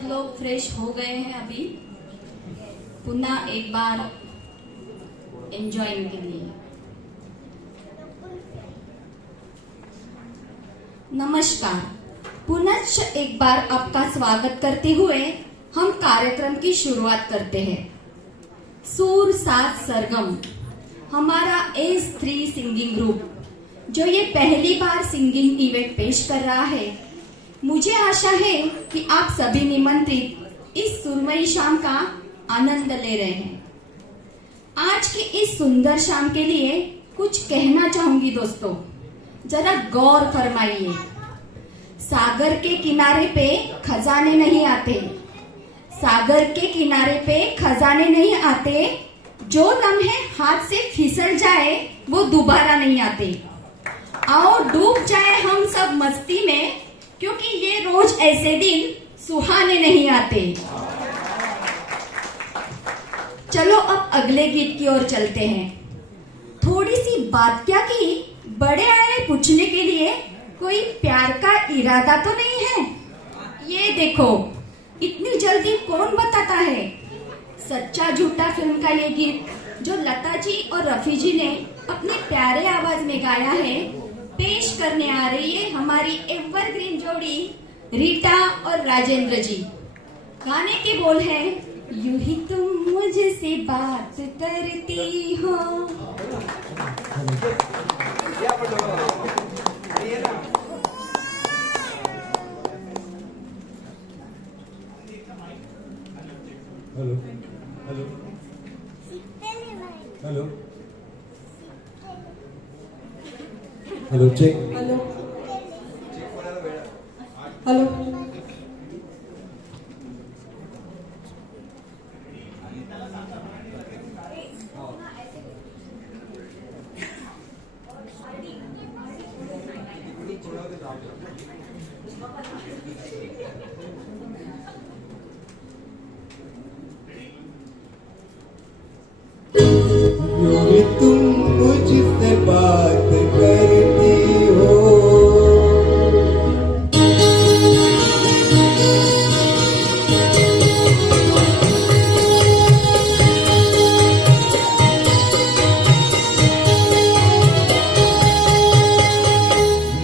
सब लोग फ्रेश हो गए हैं अभी पुनः एक बार एंजॉयिंग के लिए। नमस्कार, पुनश्च एक बार आपका स्वागत करते हुए हम कार्यक्रम की शुरुआत करते हैं। सुर सात सरगम हमारा S3 सिंगिंग ग्रुप जो ये पहली बार सिंगिंग इवेंट पेश कर रहा है, मुझे आशा है कि आप सभी निमंत्रित इस सुरमई शाम का आनंद ले रहे हैं। आज की इस सुंदर शाम के लिए कुछ कहना चाहूंगी दोस्तों, जरा गौर फरमाइए। सागर के किनारे पे खजाने नहीं आते, सागर के किनारे पे खजाने नहीं आते, जो लम्हे हाथ से फिसल जाए वो दोबारा नहीं आते। आओ डूब जाए हम सब मस्ती में, क्योंकि ये रोज ऐसे दिन सुहाने नहीं आते। चलो अब अगले गीत की ओर चलते हैं। थोड़ी सी बात क्या की, बड़े आए पूछने के लिए, कोई प्यार का इरादा तो नहीं है? ये देखो, इतनी जल्दी कौन बताता है? सच्चा झूठा फिल्म का ये गीत जो लता जी और रफी जी ने अपने प्यारे आवाज में गाया है, पेश करने आ रही है हमारी एवरग्रीन जोड़ी रीटा और राजेंद्र जी। गाने के बोल हैं, यूं ही तुम मुझसे बात करती हो। Hello hello hello hello check hello hello यूं तुम मुझसे बात करती हो,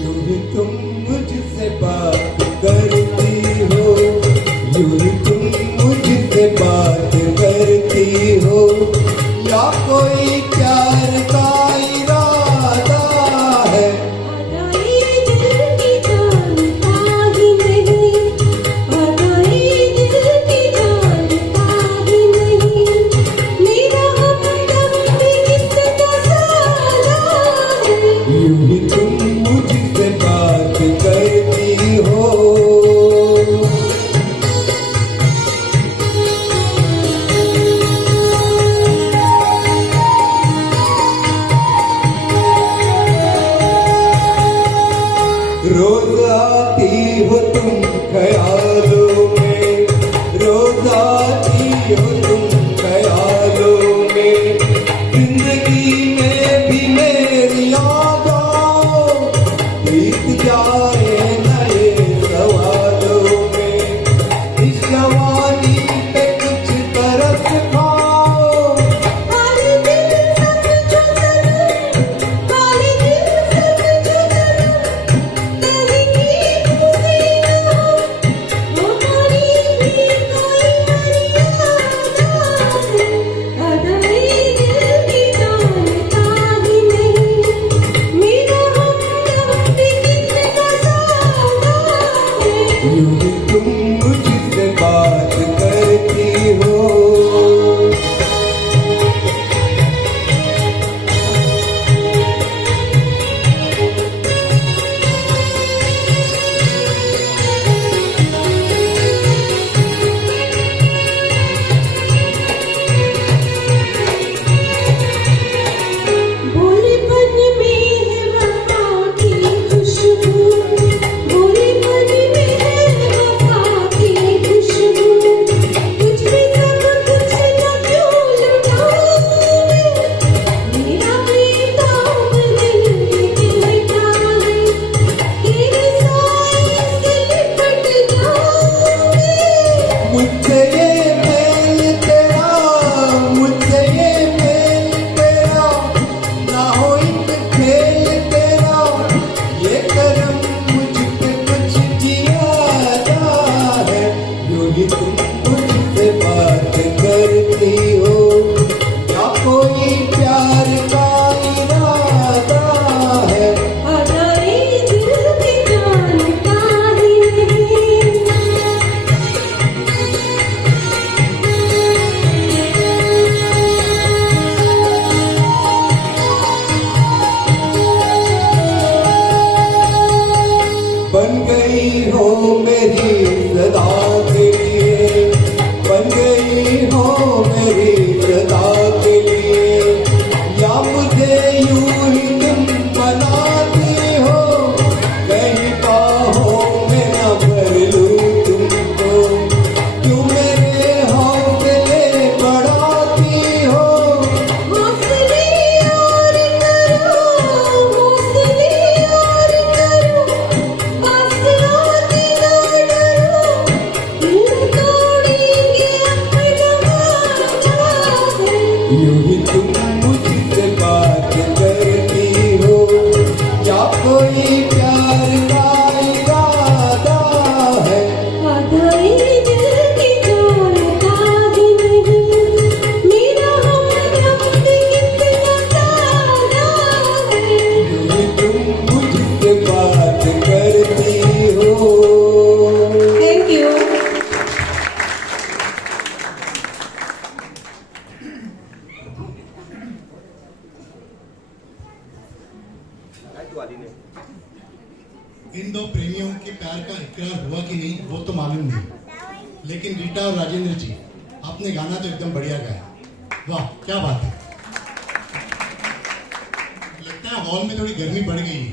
यूं तुम मुझसे बात करती हो, यूं तुम मुझसे बात करती हो, या कोई प्यार प्यार का इरादा है। अदाई दिल की जानता ही नहीं। बन गई हो मेरी सदा के लिए, बन गई हो मेरी सदा के लिए, या मुझे यूं ही तुम बनाती हो, कहीं बाहों में न भर लूं तुमको, क्यों मेरे हौसले बढ़ाती हो। हौसले और करो, हौसले और करो, बस रोती ना डरो, दिल तोड़ेंगे अपना वादा है। यूं ही तुम मुझसे बात करती हो, क्या कोई प्यार का इरादा है। अदाई दिल की जानता ही नहीं। मेरा हमदम कितना सादा है। यूं ही तुम मुझसे बात करती हो। Thank you. इन दो प्रेमियों के प्यार का इकरार हुआ कि नहीं वो तो मालूम नहीं, लेकिन रीटा और राजेंद्र जी आपने गाना तो एकदम बढ़िया गाया। वाह क्या बात है। लगता है हॉल में थोड़ी गर्मी बढ़ गई है,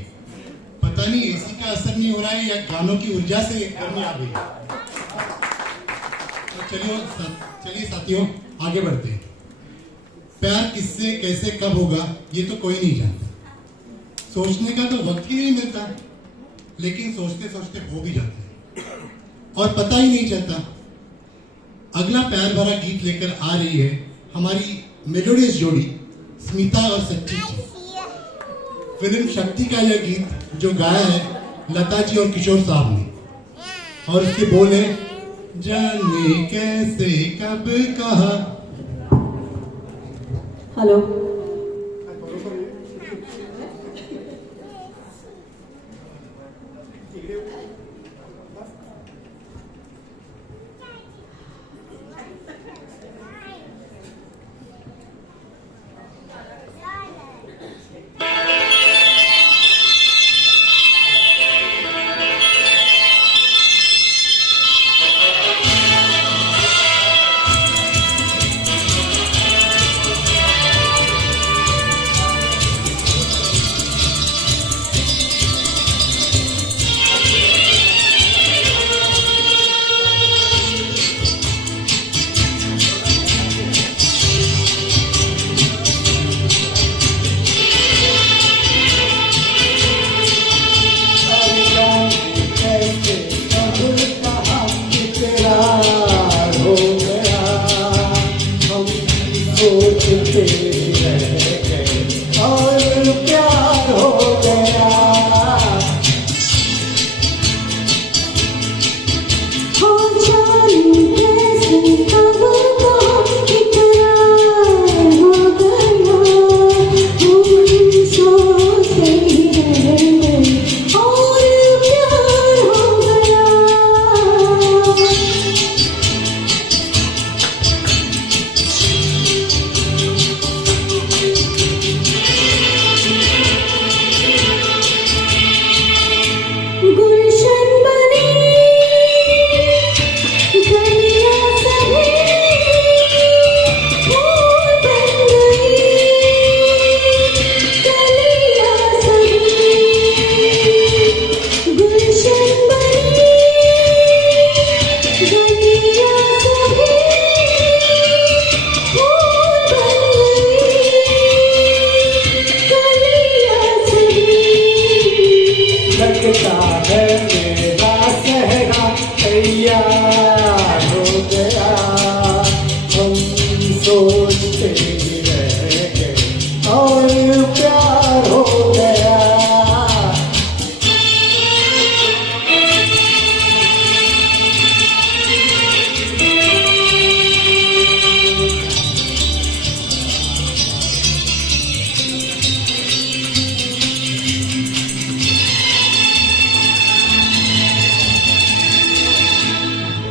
पता नहीं एसी का असर नहीं हो रहा है या गानों की ऊर्जा से गर्मी आ गई है। तो चलिए साथियों आगे बढ़ते हैं। प्यार किससे कैसे कब होगा ये तो कोई नहीं जानता, सोचने का तो वक्त ही नहीं मिलता, लेकिन सोचते सोचते हो भी जाता है और पता ही नहीं चलता। अगला प्यार भरा गीत लेकर आ रही है हमारी मेलोडियस जोड़ी स्मिता और सच्ची जी। फिल्म शक्ति का यह गीत जो गाया है लता जी और किशोर साहब ने, और उसके बोल है जाने कैसे कब कहा। हेलो।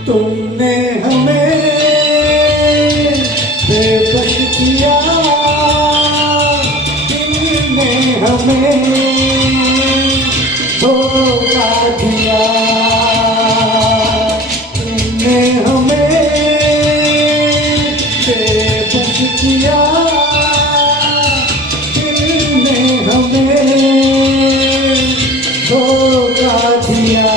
तुमने हमें बेबस किया, तुमने हमें धोखा दिया, तुमने हमें बेबस किया, तुमने हमें धोखा दिया।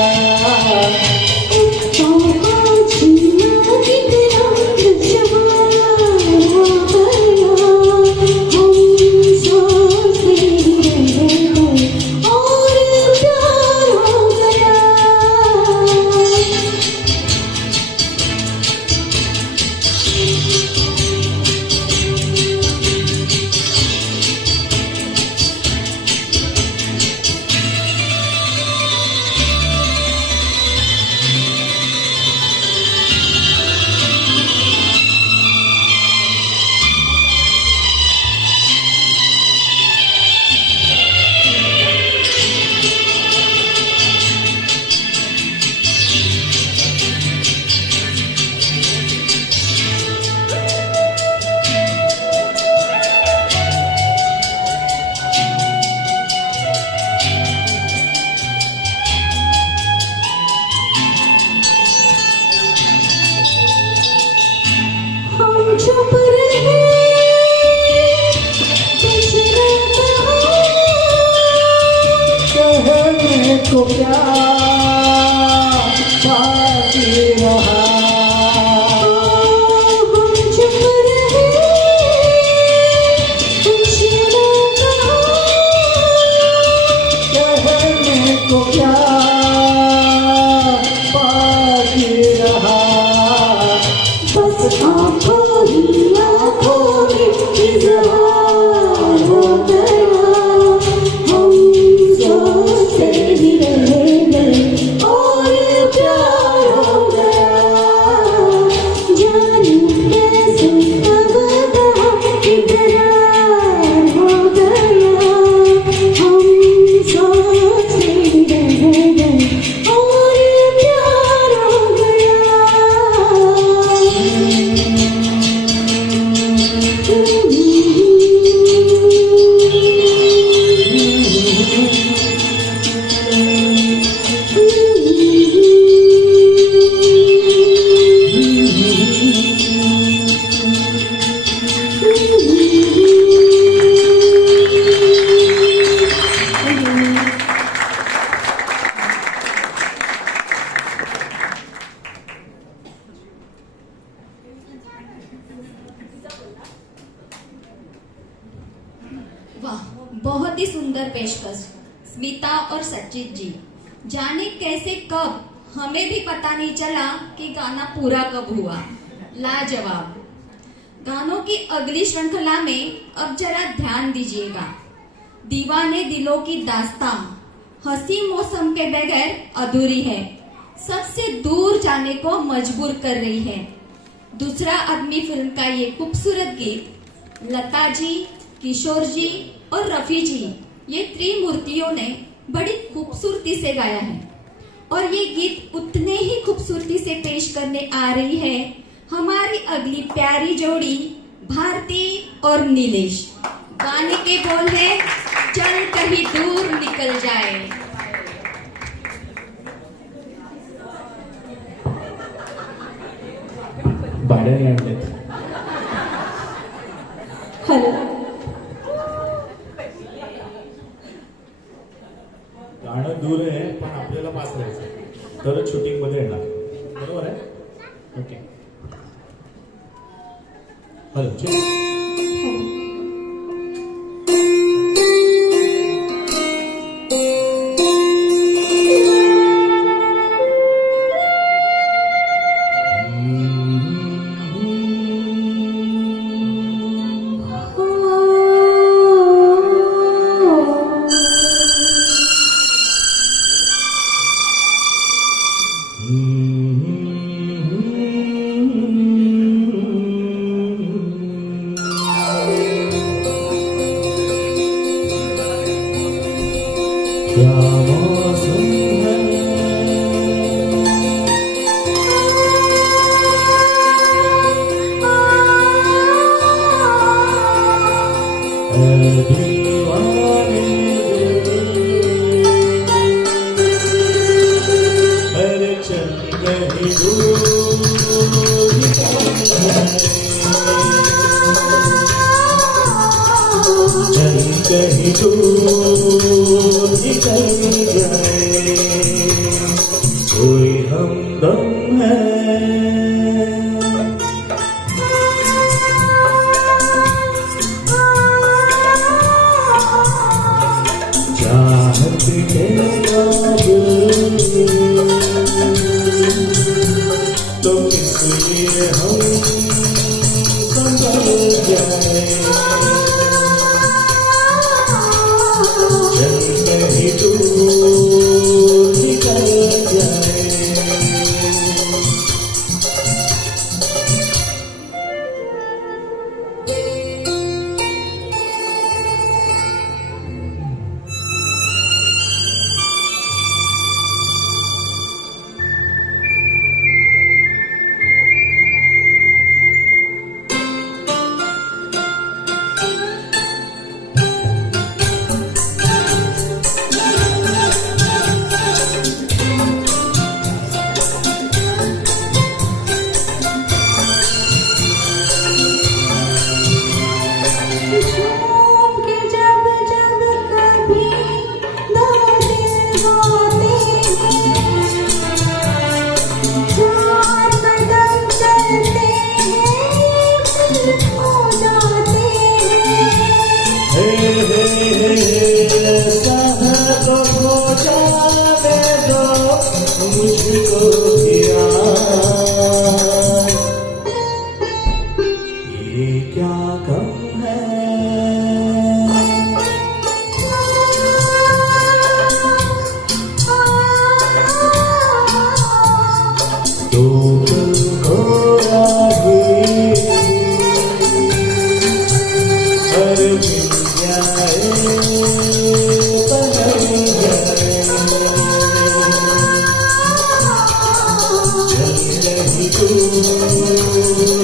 चुप रहे कहने को क्या बाकी रहा, हम चुप रहे कुछ न कहा, कहने को क्या बाकी रहा। बस आँखों ही आँखों में इज़हार हो गया, हम सोचते ही रह गए और प्यार हो गया, जाने कैसे कब कहाँ इक़रार हो गया, हम सोचते ही रह गए और प्यार हो गया। वाह, बहुत ही सुंदर पेशकश स्मिता और सचित जी। जाने कैसे कब हमें भी पता नहीं चला कि गाना पूरा कब हुआ। लाजवाब। गानों की अगली श्रृंखला में अब जरा ध्यान दीजिएगा। दीवाने दिलों की दास्तां हंसी मौसम के बगैर अधूरी है, सबसे दूर जाने को मजबूर कर रही है। दूसरा आदमी फिल्म का ये खूबसूरत गीत लता जी, किशोर जी और रफी जी, ये त्रिमूर्तियों ने बड़ी खूबसूरती से गाया है और ये गीत उतने ही खूबसूरती से पेश करने आ रही है हमारी अगली प्यारी जोड़ी भारती और नीलेश। गाने के बोल है चल कहीं दूर निकल जाए। भाड्याने आणलेत. हॅलो, गाणं दूर आहे पण आपल्याला पास राहायचं तरच शूटिंग मध्ये येणार. बरोबर आहे. ओके. हॅलो चल. क्या मौसम है दीवाने अरे चल कहीं दूर निकल जाए, चल कहीं दूर निकल जाए, कोई हमदम है। चाहत के काबिल तो किस लिए हम संभल जाए, चल कहीं दूर निकल जाए। झूम के जब जब कभी दो दिल गाते हैं, चार कदम चलते हैं फिर खो जाते हैं। साहब हो जाने दो मुझको यार, ये क्या गम है। दो दिल को राही हर मिल जाए बदल जाए, चल कहीं दूर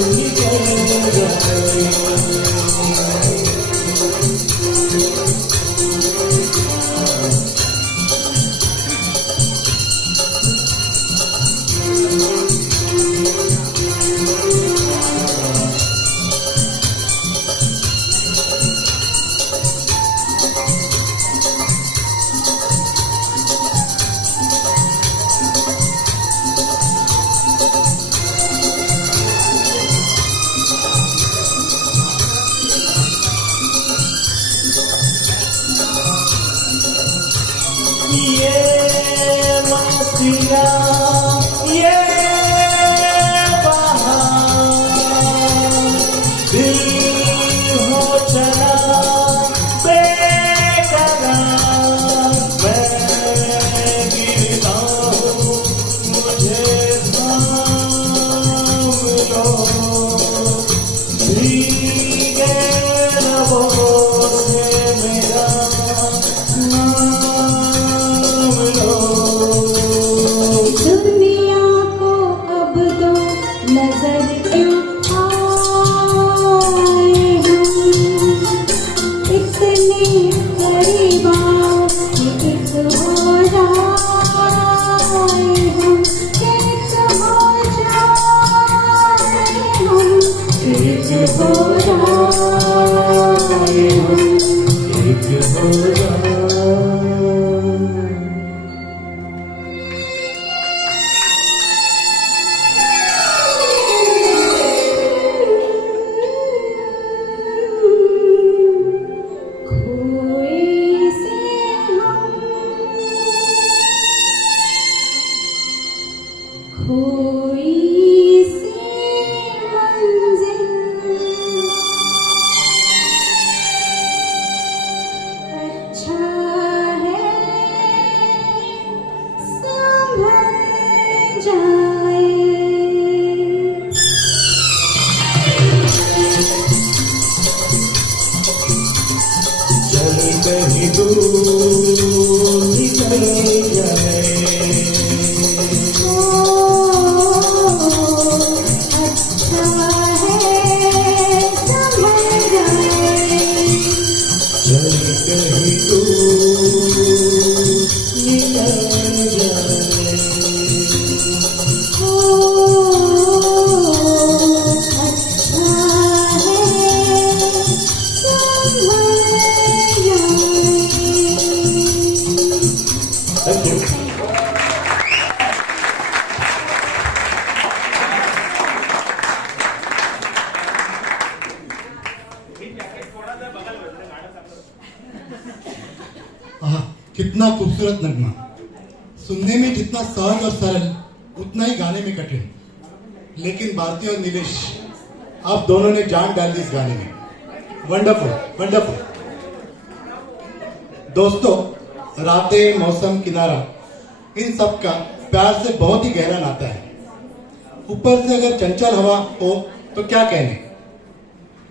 निकल जाए। ये मस्तियाँ ये बहार, दिल हो चला बेकरार, मैं गिरता हूँ मुझे थाम लो, भीगे लबों से मेरा नाम लो। दुनिया को अब दो नजर क्यों आए हम, इतने करीब आओ कि एक हो जाए हम, एक हो जाए हम, एक हो जाए हम। एक हो जाए। खोए से हम खोई सी मंजिल, कहीं दूर निकल जाए। अच्छा है थैंक यू। आह, कितना खूबसूरत नगमा। सुनने में जितना सहज और सरल, उतना ही गाने में कठिन। लेकिन भारती और नीलेश, आप दोनों ने जान डाल दी इस गाने में। Wonderful, wonderful. दोस्तों, रातें, मौसम, किनारा, इन सब का प्यार से बहुत ही गहरा नाता है। ऊपर से अगर चंचल हवा हो तो क्या कहने।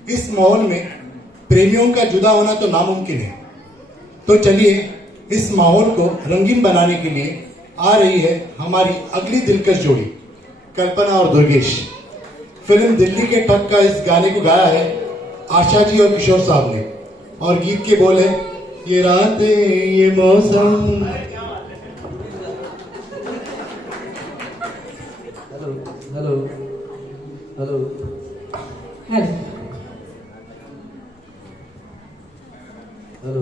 इस माहौल में प्रेमियों का जुदा होना तो नामुमकिन है। तो चलिए इस माहौल को रंगीन बनाने के लिए आ रही है हमारी अगली दिलकश जोड़ी, कल्पना और दुर्गेश। फिल्म दिल्ली के ठग का इस गाने को गाया है आशा जी और किशोर साहब ने, और गीत के बोल है ये रातें ये मौसम। Hello hello hello hello.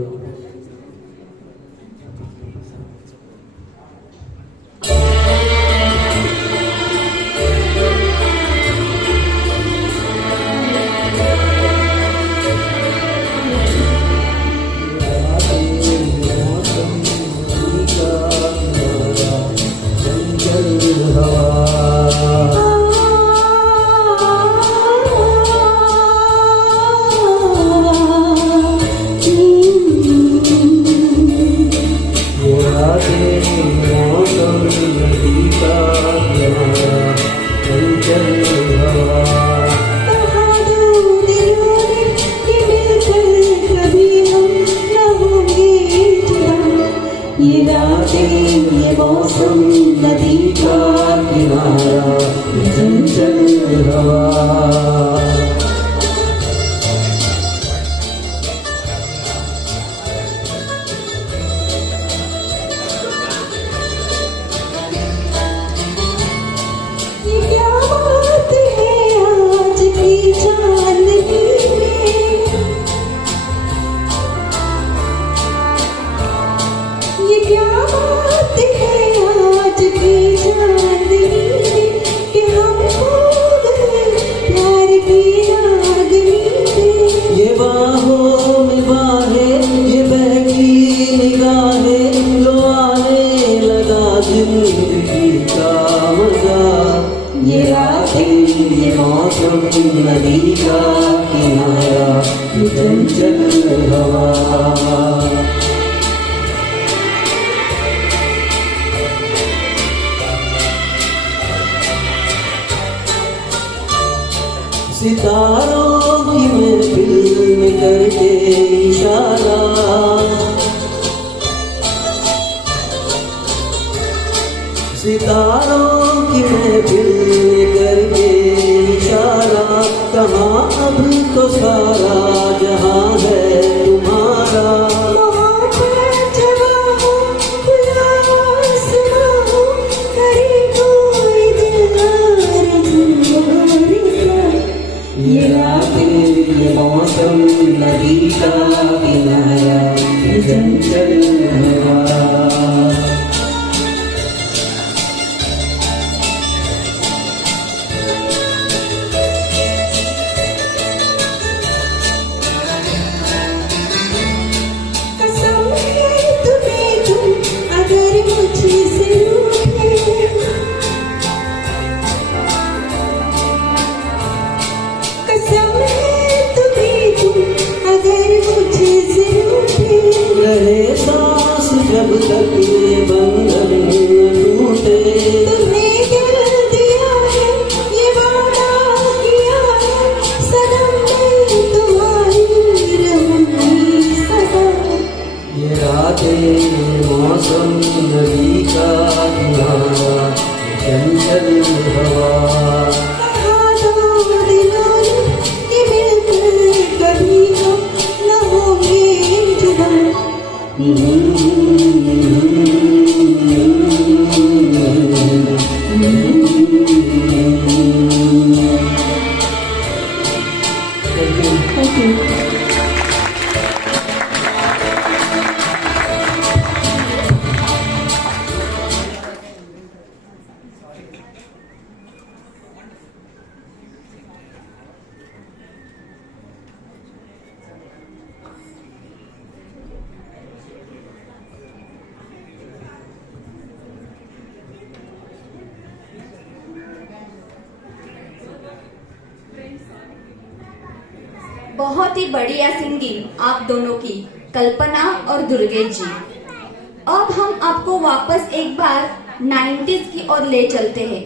ये मौसम नदी का किनारा चंचल हवा। ये क्या बात है आज की चांदनी में, ये क्या बात है आज की चांदनी में कि हम खो गए प्यार की आगनी में। ये बाहों में बाहें, ये बहकी निगाहें, लो आने लगा जिंदगी का मजा। ये रातें ये मौसम नदी का किनारा ये चंचल हवा। सितारों की महफिल में करके इशारा, सितारों की महफिल में करके इशारा। कहाँ अब तो सारा जहां है तुम्हारा। वहाँ पर जवा हो खुला आसमां हो, करे कोई दिलदार जिंदगानिया। ये रातें ये मौसम नदी का किनारा ये चंचल हवा। कसम है तुम्हें तुम अगर मुझसे रूठे, कसम है तुम्हें तुम अगर मुझसे रूठे। रहे सांस जब तक ये बंधन न टूटे। तुमने दिल दिया है ये वादा किया है, सनम मैं तुम्हारी रहूंगी सदा। ये रातें ये मौसम नदी का किनारा ये चंचल हवा। कहा दो दिलों ने कि मिलकर कभी हम न होंगे जुदा। Thank you. बहुत ही बढ़िया सिंगिंग आप दोनों की, कल्पना और दुर्गेश जी। अब हम आपको वापस एक बार 90s की ओर ले चलते हैं।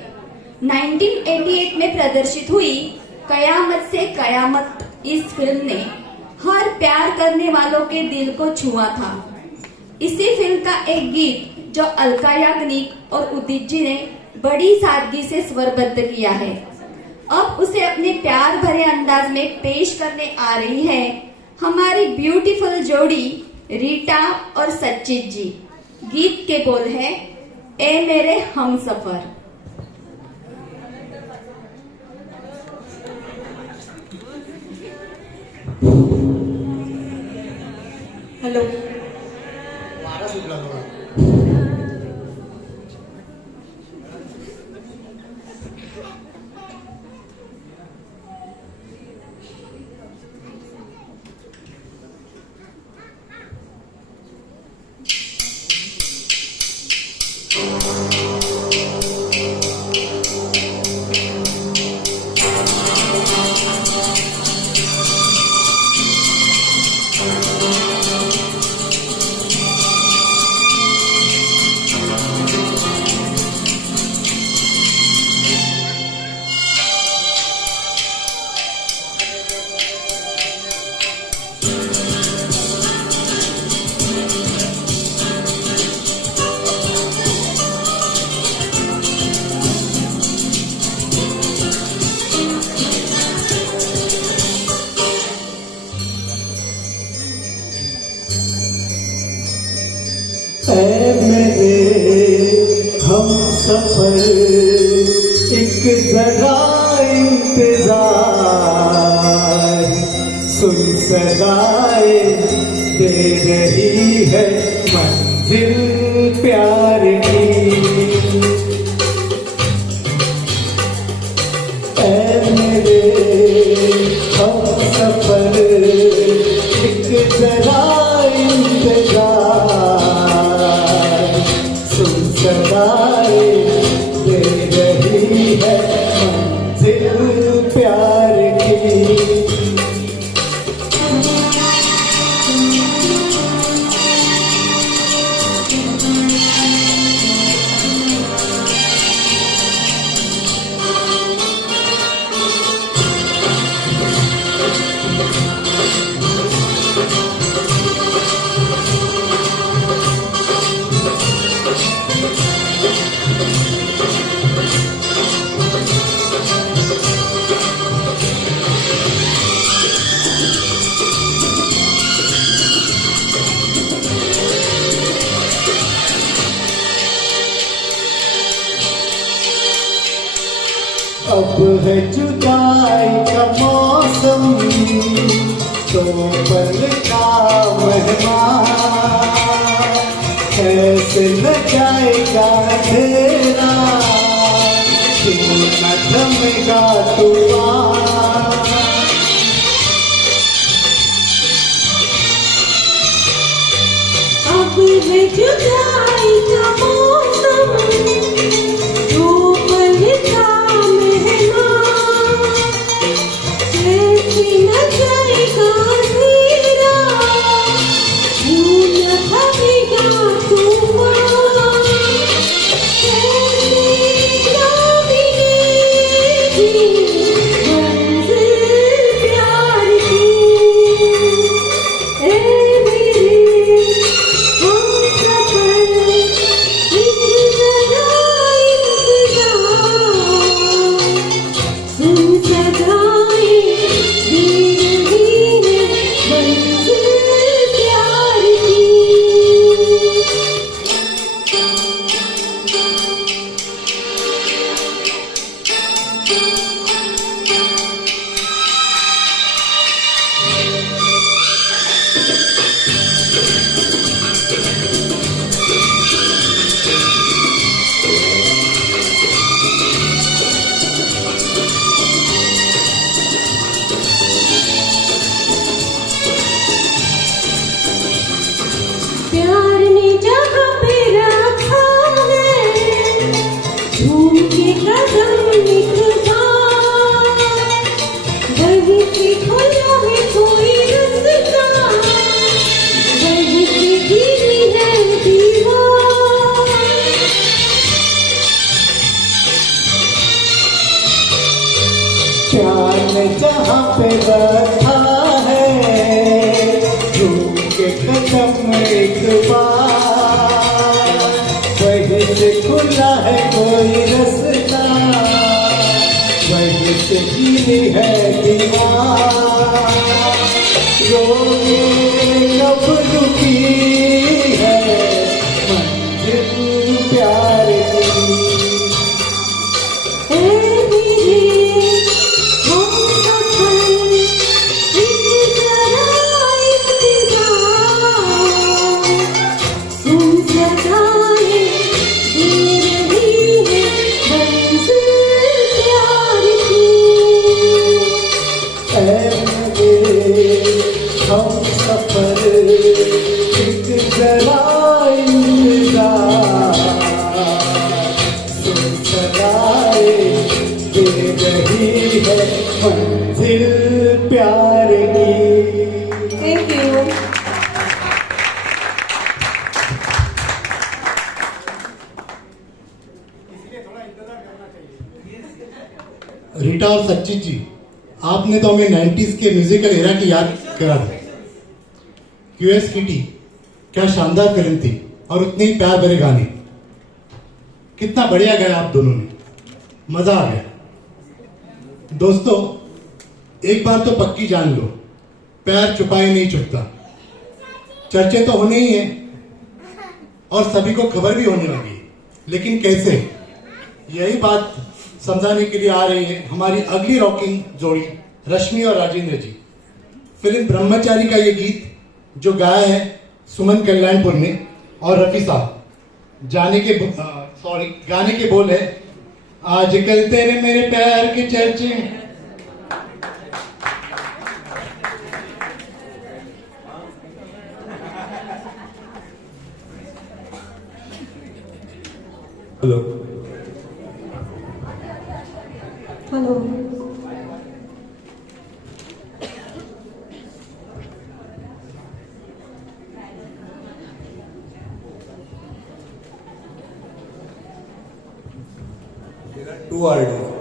1988 में प्रदर्शित हुई कयामत से कयामत इस फिल्म ने हर प्यार करने वालों के दिल को छुआ था। इसी फिल्म का एक गीत जो अलका याग्निक और उदित जी ने बड़ी सादगी से स्वरबद्ध किया है, अब उसे अपने प्यार भरे अंदाज में पेश करने आ रही है हमारी ब्यूटीफुल जोड़ी रीटा और सच्चित जी। गीत के बोल है ए मेरे हमसफर। हेलो। ऐ मेरे हम सफर एक जरा इंतजार, सुन सदाए दे रही है मंजिल प्यार की। ऐ मेरे हम सफर एक जरा इंतजार, सदाए दे रही है मंजिल प्यार की। अब है जुदाई का मौसम, तो पल का मेहमान, कैसे न जाएगा तेरा, क्यों न थमेगा तूफान। अब है जुदाई का मौसम, तो पल का मेहमान, कैसे न जाएगा तेरा, क्यों न थमेगा तूफान। कैसे ना मिलेगी मंजिल प्यार की। ए मेरे हमसफर एक बार वहीं से खुला है कोई रास्ता, वहीं से गिरी है दीवार, रोने कब रुकी है मंजिल प्यार की। हम सफर एक जरा इंतजार सुनसलाए दे रही है मंजिल प्यार की। Thank you. रीटा और सच्चित जी, आपने तो हमें 90s के म्यूजिकल एरा की याद करा दी। क्यूएस किटी क्या शानदार फिल्म थी और उतने ही प्यार भरे गाने। कितना बढ़िया गाया आप दोनों ने, मजा आ गया। दोस्तों, एक बार तो पक्की जान लो, प्यार छुपाए नहीं छुपता। चर्चे तो होने ही हैं और सभी को खबर भी होने लगी, लेकिन कैसे, यही बात समझाने के लिए आ रही है हमारी अगली रॉकिंग जोड़ी रश्मि और राजेंद्र जी। फिल्म ब्रह्मचारी का ये गीत जो गाया है सुमन कल्याणपुर ने और रफी साहब, गाने के बोल है, आजकल तेरे मेरे प्यार के चर्चे। Hello, hello. टू आर डी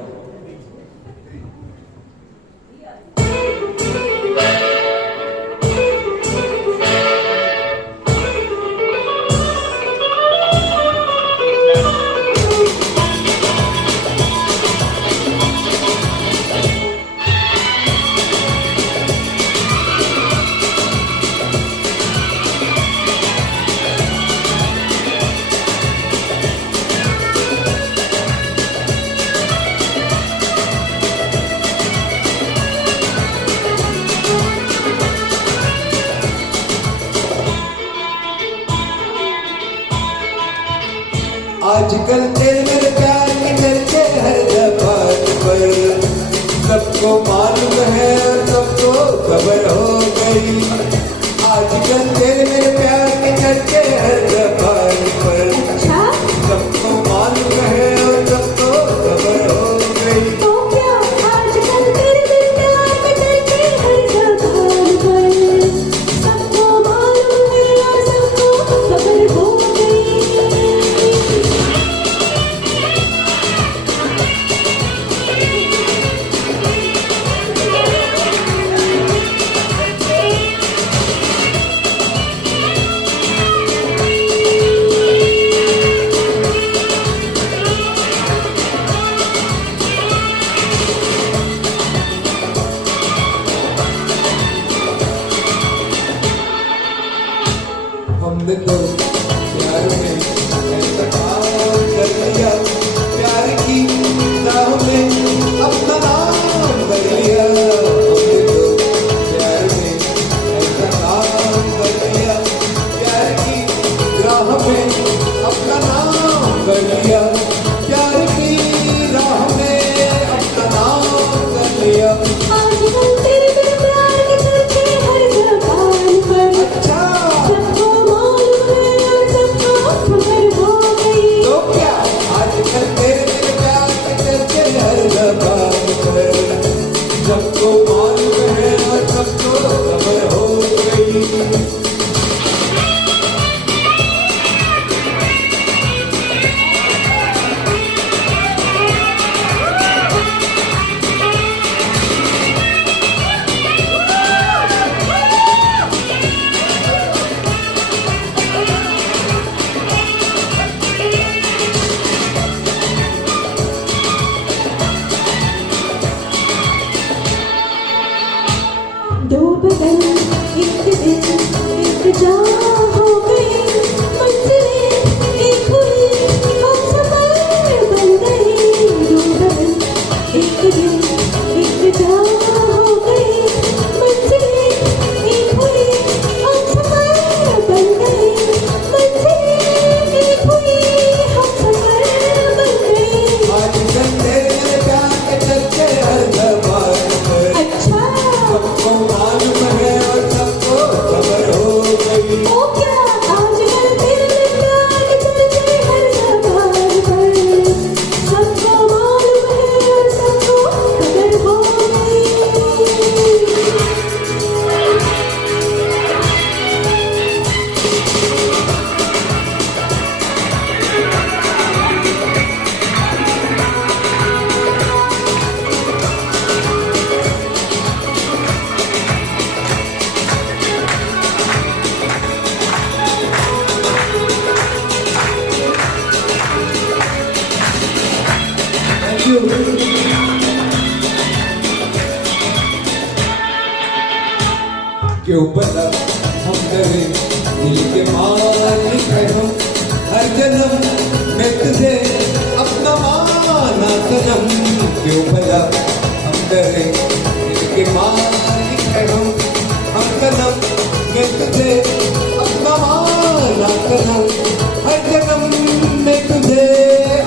आजकल तेरे मेरे प्यार के चर्चे हर जबान पर, सबको मालूम है और सबको खबर हो गई। आजकल तेरे मेरे प्यार के चर्चे हर जबान पर, सबको मालूम है और सबको खबर हो गई। तो क्या आजकल तेरे मेरे प्यार के चर्चे हर जबान पर, सबको मालूम है और सबको खबर हो गई। हमने तो प्यार में ऐसा काम कर लिया, प्यार की राह में अपना नाम कर लिया। हमने तो प्यार में ऐसा काम कर लिया, प्यार की राह में अपना नाम कर लिया, प्यार की राह में अपना नाम कर लिया। आजकल तेरे मेरे प्यार के चर्चे हर जबान पर, अच्छा, सबको मालूम है और सबको खबर हो गई। तो क्या आजकल दिल के मालिक है हम, हर जन्म में तुझे अपना माना सनम, क्यों भला हम डरे, दिल के मालिक है हम, हर जन्म में तुझे अपना माना सनम, हर जन्म में तुझे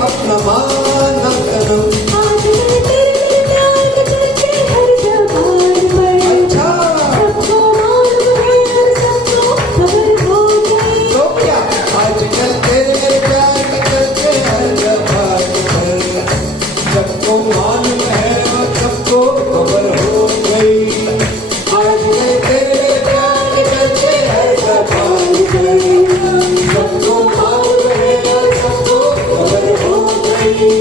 अपना माना सनम। आजकल तेरे प्यार के चर्चे हर जबान पर, अच्छा सबको मालूम है और सबको खबर हो गई। तो क्या आजकल तेरे प्यार के चर्चे हर जबान पर, सबको मालूम है और सबको खबर हो गई। आजकल तेरे प्यार के चर्चे हर जबान पर, सबको मालूम है और सबको खबर हो गई।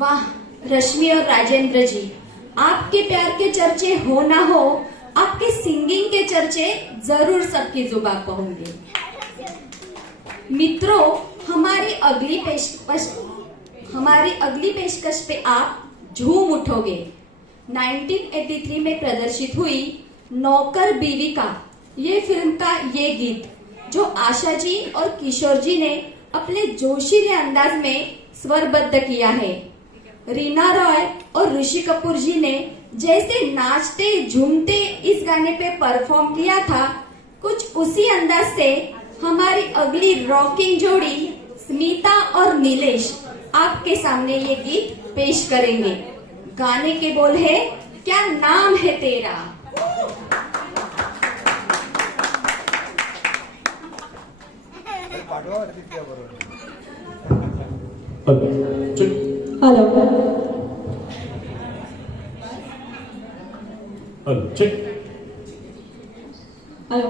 वाह रश्मि और राजेंद्र जी, आपके प्यार के चर्चे हो ना हो, आपके सिंगिंग के चर्चे जरूर सबकी जुबान पर होंगे। मित्रों, हमारी अगली पेशकश पे आप झूम उठोगे। 1983 में प्रदर्शित हुई नौकर बीवी का ये फिल्म का ये गीत, जो आशा जी और किशोर जी ने अपने जोशीले अंदाज में स्वरबद्ध किया है। रीना रॉय और ऋषि कपूर जी ने जैसे नाचते झूमते इस गाने पे परफॉर्म किया था, कुछ उसी अंदाज से हमारी अगली रॉकिंग जोड़ी स्मिता और नीलेश आपके सामने ये गीत पेश करेंगे। गाने के बोल है क्या नाम है तेरा। हेलो चेक हेलो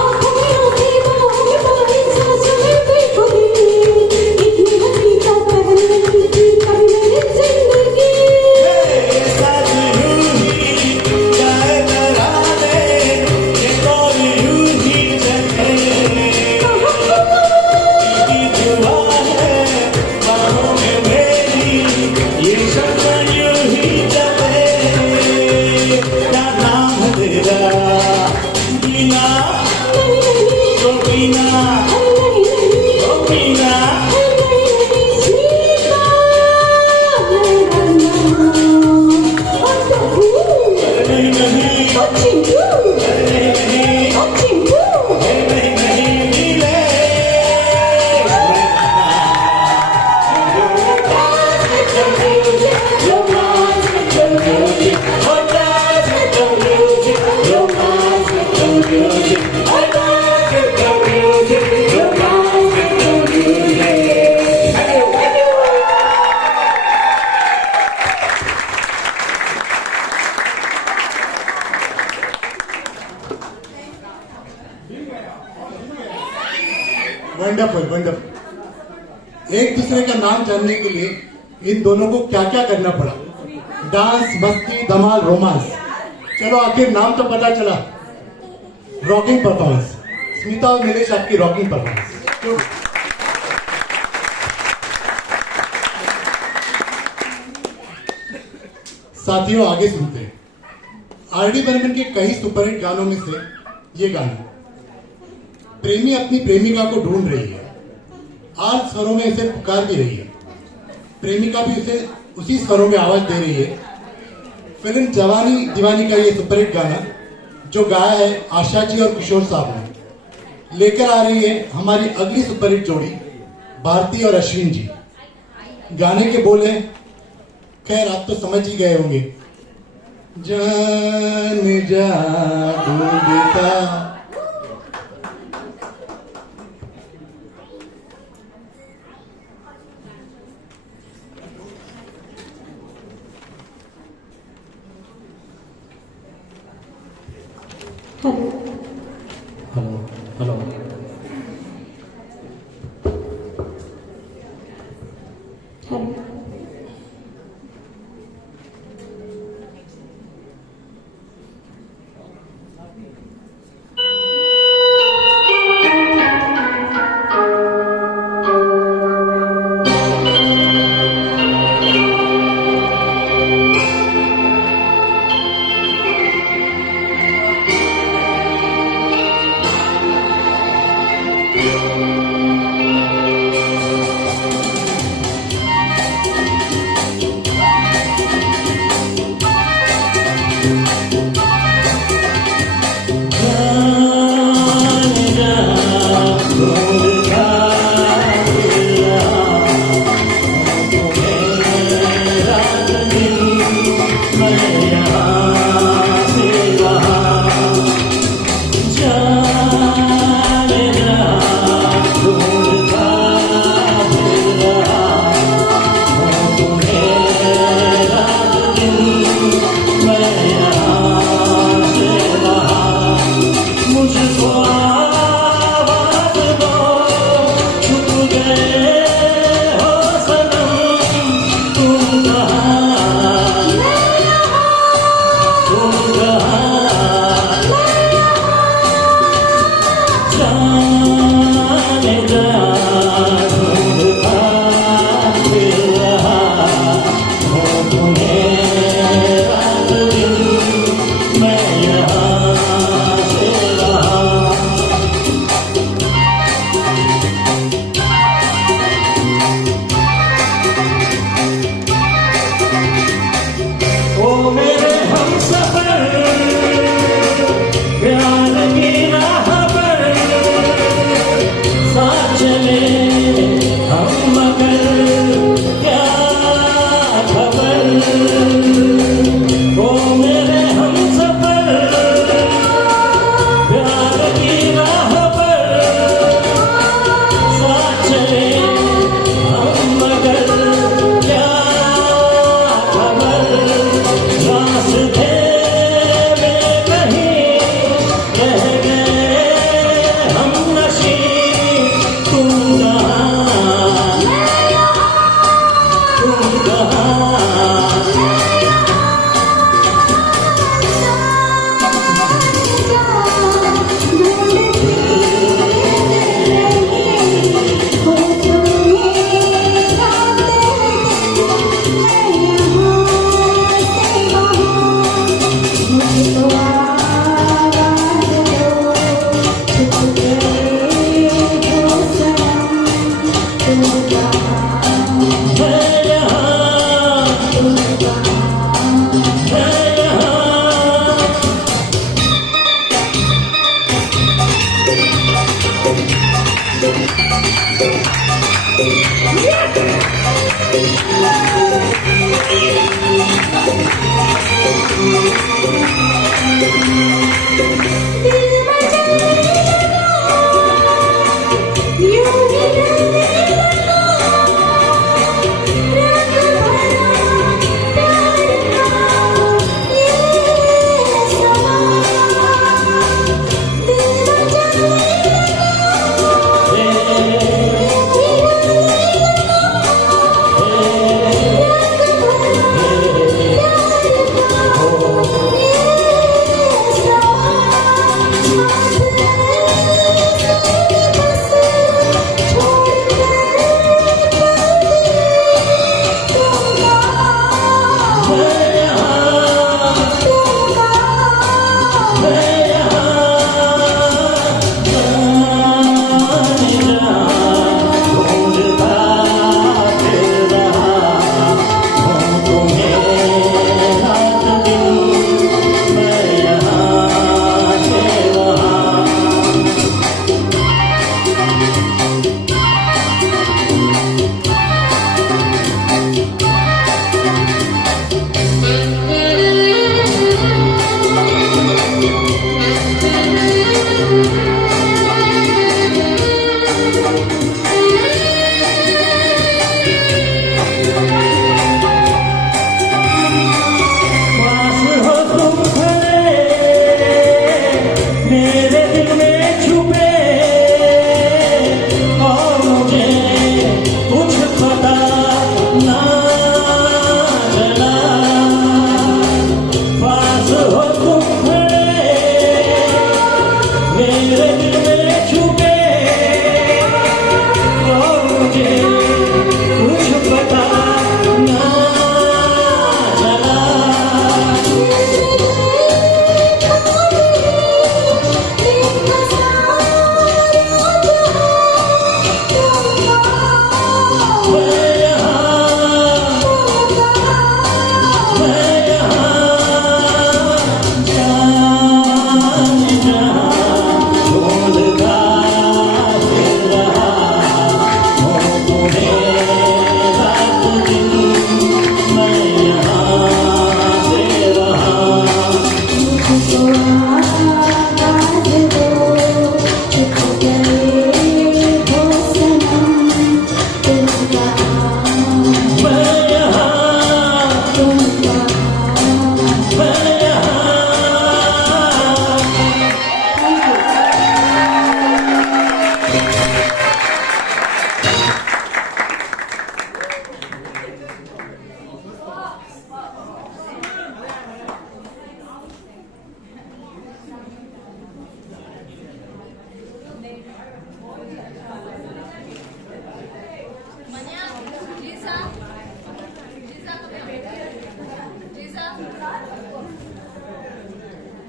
आँखों में आँखें बाहों में बाहें सांसों में बेखुदी इतनी हकीकत पहले की थी कभी मेरी जिंदगी वंडरफुल वंडरफुल। एक दूसरे का नाम जानने के लिए इन दोनों को क्या क्या करना पड़ा, डांस, मस्ती, धमाल, रोमांस। चलो आखिर नाम तो पता चला, रॉकिंग परफॉर्मेंस। स्मिता और नीलेश आपकी रॉकिंग परफॉर्मेंस। साथियों आगे सुनते हैं आर.डी. बर्मन के कई सुपरहिट गानों में से ये गाना। प्रेमी अपनी प्रेमिका को ढूंढ रही है, आर्ज स्वरों में इसे पुकार भी रही है, प्रेमिका भी उसे उसी स्वरों में आवाज दे रही है। फिल्म जवानी दीवानी का ये सुपरहिट गाना जो गाया है आशा जी और किशोर साहब ने, लेकर आ रही है हमारी अगली सुपरहिट जोड़ी भारती और अश्विन जी। गाने के बोल हैं, खैर आप तो समझ ही गए होंगे। जान जादू देता हेलो हेलो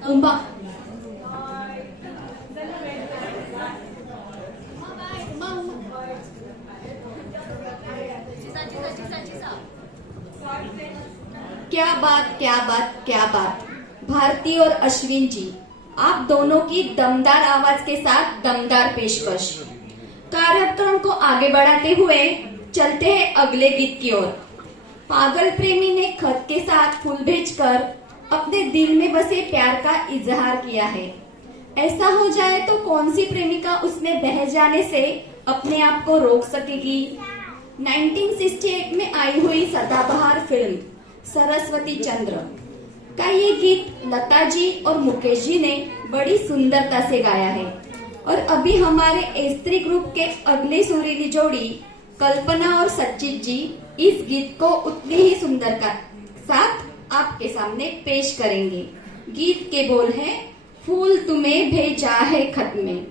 उमा क्या बात क्या बात क्या बात। भारती और अश्विन जी, आप दोनों की दमदार आवाज के साथ दमदार पेशकश। कार्यक्रम को आगे बढ़ाते हुए चलते हैं अगले गीत की ओर। पागल प्रेमी ने खत के साथ फूल भेजकर अपने दिल में बसे प्यार का इजहार किया है। ऐसा हो जाए तो कौन सी प्रेमिका उसमें बह जाने से अपने आप को रोक सकेगी। 1968 में आई हुई सदाबहार फिल्म सरस्वती चंद्र का ये गीत लता जी और मुकेश जी ने बड़ी सुंदरता से गाया है। और अभी हमारे स्त्री ग्रुप के अगले सुरीली जोड़ी कल्पना और सचित जी इस गीत को उतनी ही सुंदरता साथ आपके सामने पेश करेंगे। गीत के बोल हैं, फूल तुम्हें भेजा है खत में।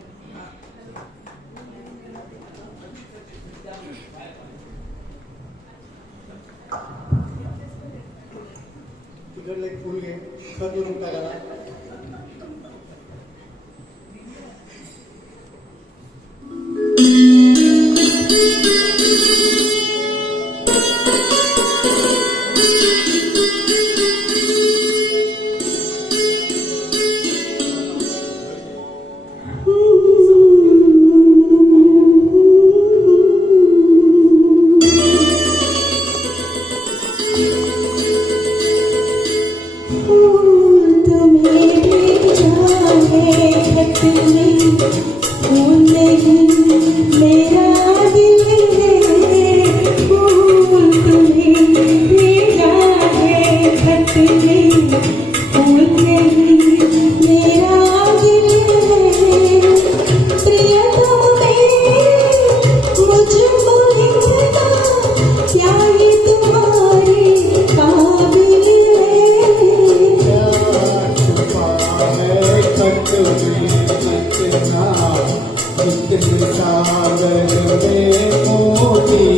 तिकडलं एक फुल घे, खत भरून टाकायला.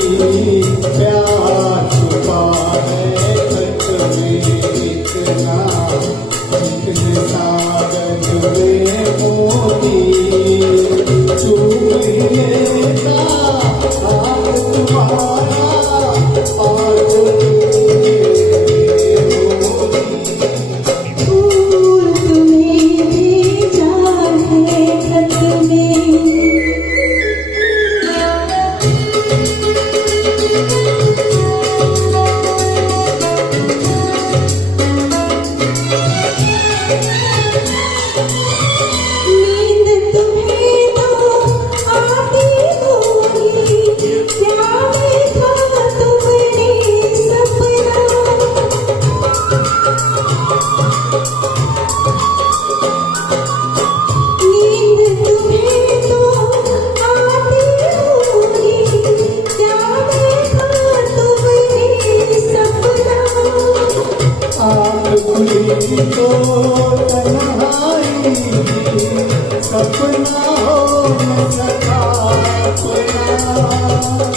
प्यार छुपा है खत में इतना, जितने सागर में मोती छुए का हाथ तुम्हारा आज फूल तुम्हें भेजा है खत में। नींद तुम्हें तो आती होगी, क्या देखा तुमने सपना। नींद तुम्हें तो आती होगी, क्या देखा तुमने सपना। आँख खुली तो तन्हाई, सपना हो न सका अपना।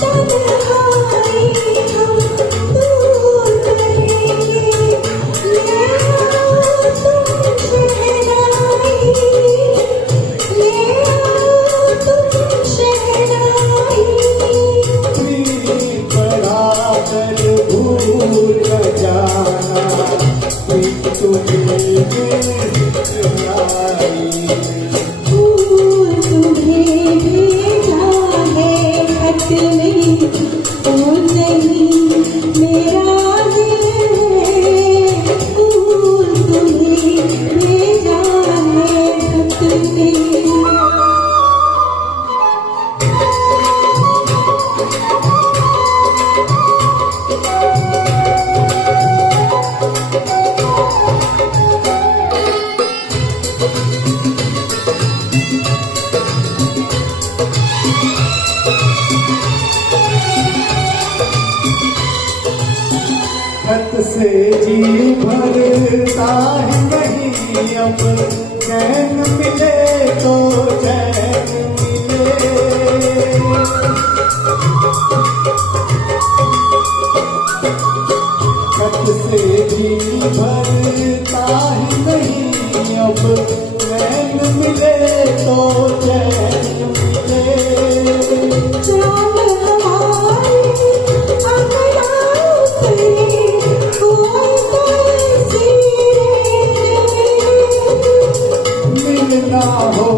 तन्हाई हम दूर रहेंगे, ले आओ तुम शहनाई, ले आओ तुम शहनाई। प्रीत बढ़ा कर भूल न जाना, प्रीत तुम्हें आई। फूल तुम्हें भेजा है खत में, फूल नहीं मेरा दिल है। फूल तुम्हें भेजा है खत में। खत से जी भरता है नहीं, अब चैन मिले तो चैन मिले। खत से जी भरता है नहीं, अब चैन मिले तो चैन मिले। चाँद हमारे अंगना उतरे, कोई सी मिलना हो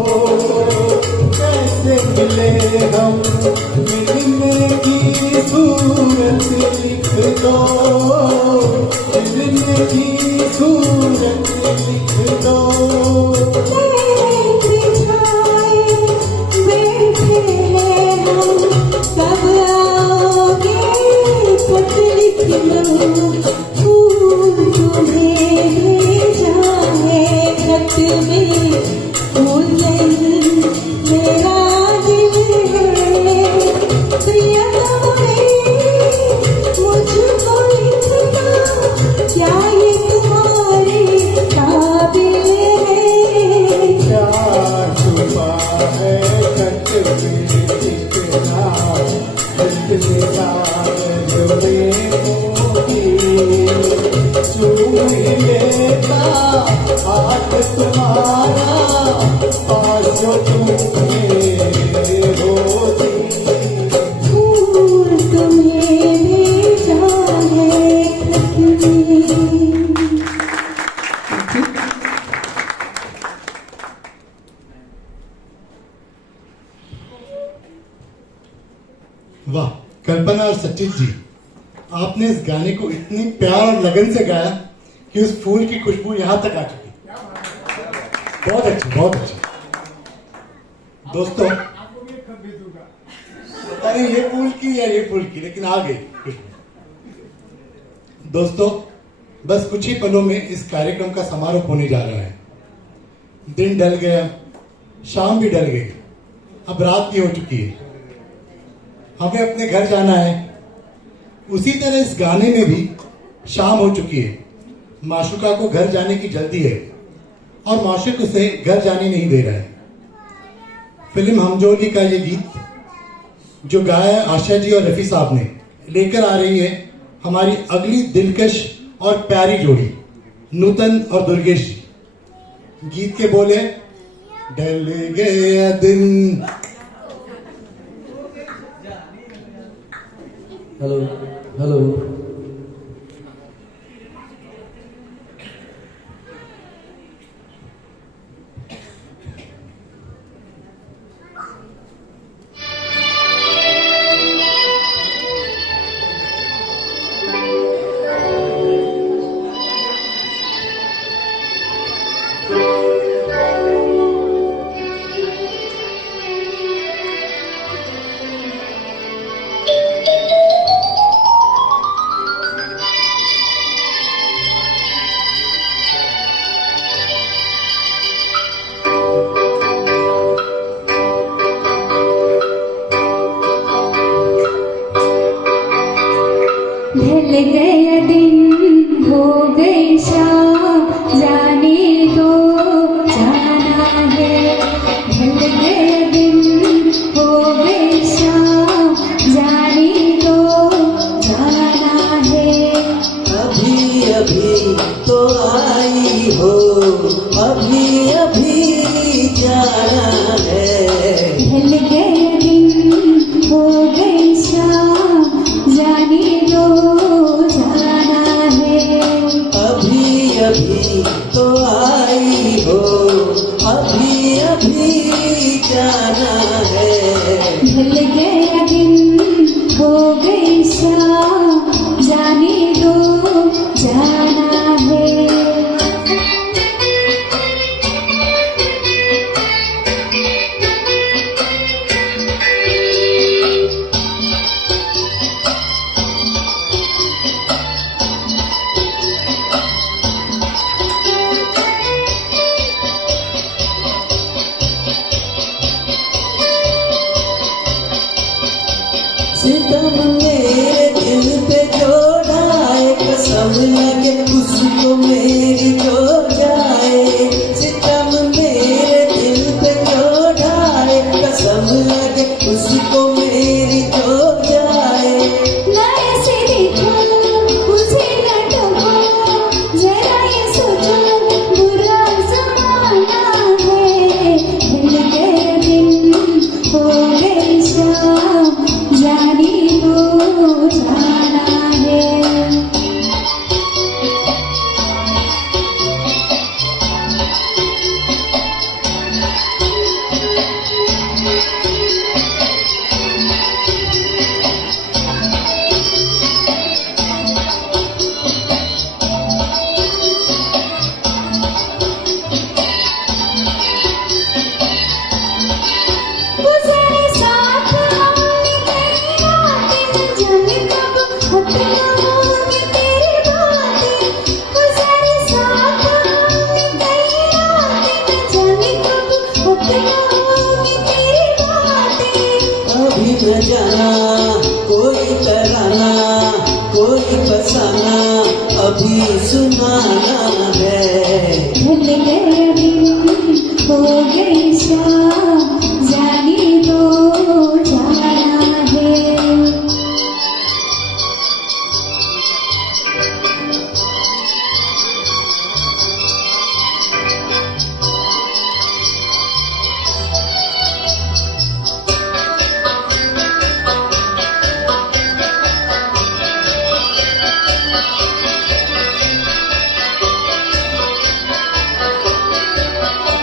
कैसे मिले हम, मिलने की सूरत लिख दो, मिलने की सूरत लिख दो। बिछाए बैठे हैं हम, कब आओगे खत लिख लो। फूल तुम्हें भेजा है खत में, फूल नहीं मेरा दिल है। प्रियतम ने मुझको लिखना, क्या ये तुम्हारे काबिल है। प्यार छुपा है खत में इतना, जितने सागर में मोती छुए लेता हाथ तुम्हारा आज जो तुम्हें होती। फूल तुम्हें भेजा है खत में। वाह कल्पना और सचित जी, आपने इस गाने को इतनी प्यार और लगन से गाया कि उस फूल की खुशबू यहां तक आ चुकी। बहुत अच्छी, बहुत अच्छी। दोस्तों, अरे ये फूल की या ये फूल की, लेकिन आ गई खुशबू। दोस्तों, बस कुछ ही पलों में इस कार्यक्रम का समारोह होने जा रहा है। दिन ढल गया, शाम भी ढल गई, अब रात भी हो चुकी है। हमें अपने घर जाना है। उसी तरह इस गाने में भी शाम हो चुकी है। माशुका को घर जाने की जल्दी है और माशिक उसे घर जाने नहीं दे रहा है। फिल्म हमजोली का ये गीत जो गाया आशा जी और रफी साहब ने, लेकर आ रही है हमारी अगली दिलकश और प्यारी जोड़ी नूतन और दुर्गेश जी। गीत के बोले ढल गया दिन। हेलो हेलो ढल गया दिन हो गई शाम जाने दो जाना है। ढल गया दिन हो गई शाम जाने दो जाना है। अभी अभी तो आई हो, अभी अभी जाना है। ढल गया दिन हो गई शाम जाने दो जाना है। अभी अभी तो आई हो, अभी अभी जाना है। ढल गया दिन हो गई शाम जाने दो जाना है। सितम मेरे दिल पे जो ढाए, कसम लगे उसको मेरी जो जाए। सितम मेरे दिल पे जो ढाए, कसम लगे उसको मेरी जो जाए। नए से देखो उसे न टोको, जरा ये सोचो बुरा जमाना है। ढल गया दिन हो गई शाम जाने दो जाना है। गुज़रे साथ हमने कई रातें, जाने कब खत्म होगी तेरी बातें। गुज़रे साथ हमने कई रातें, जाने कब खत्म होगी तेरी बातें। अभी न जाना कोई तराना, कोई फसाना अभी सुनाना है। ढल गया दिन हो गई शाम जाने दो जाना है।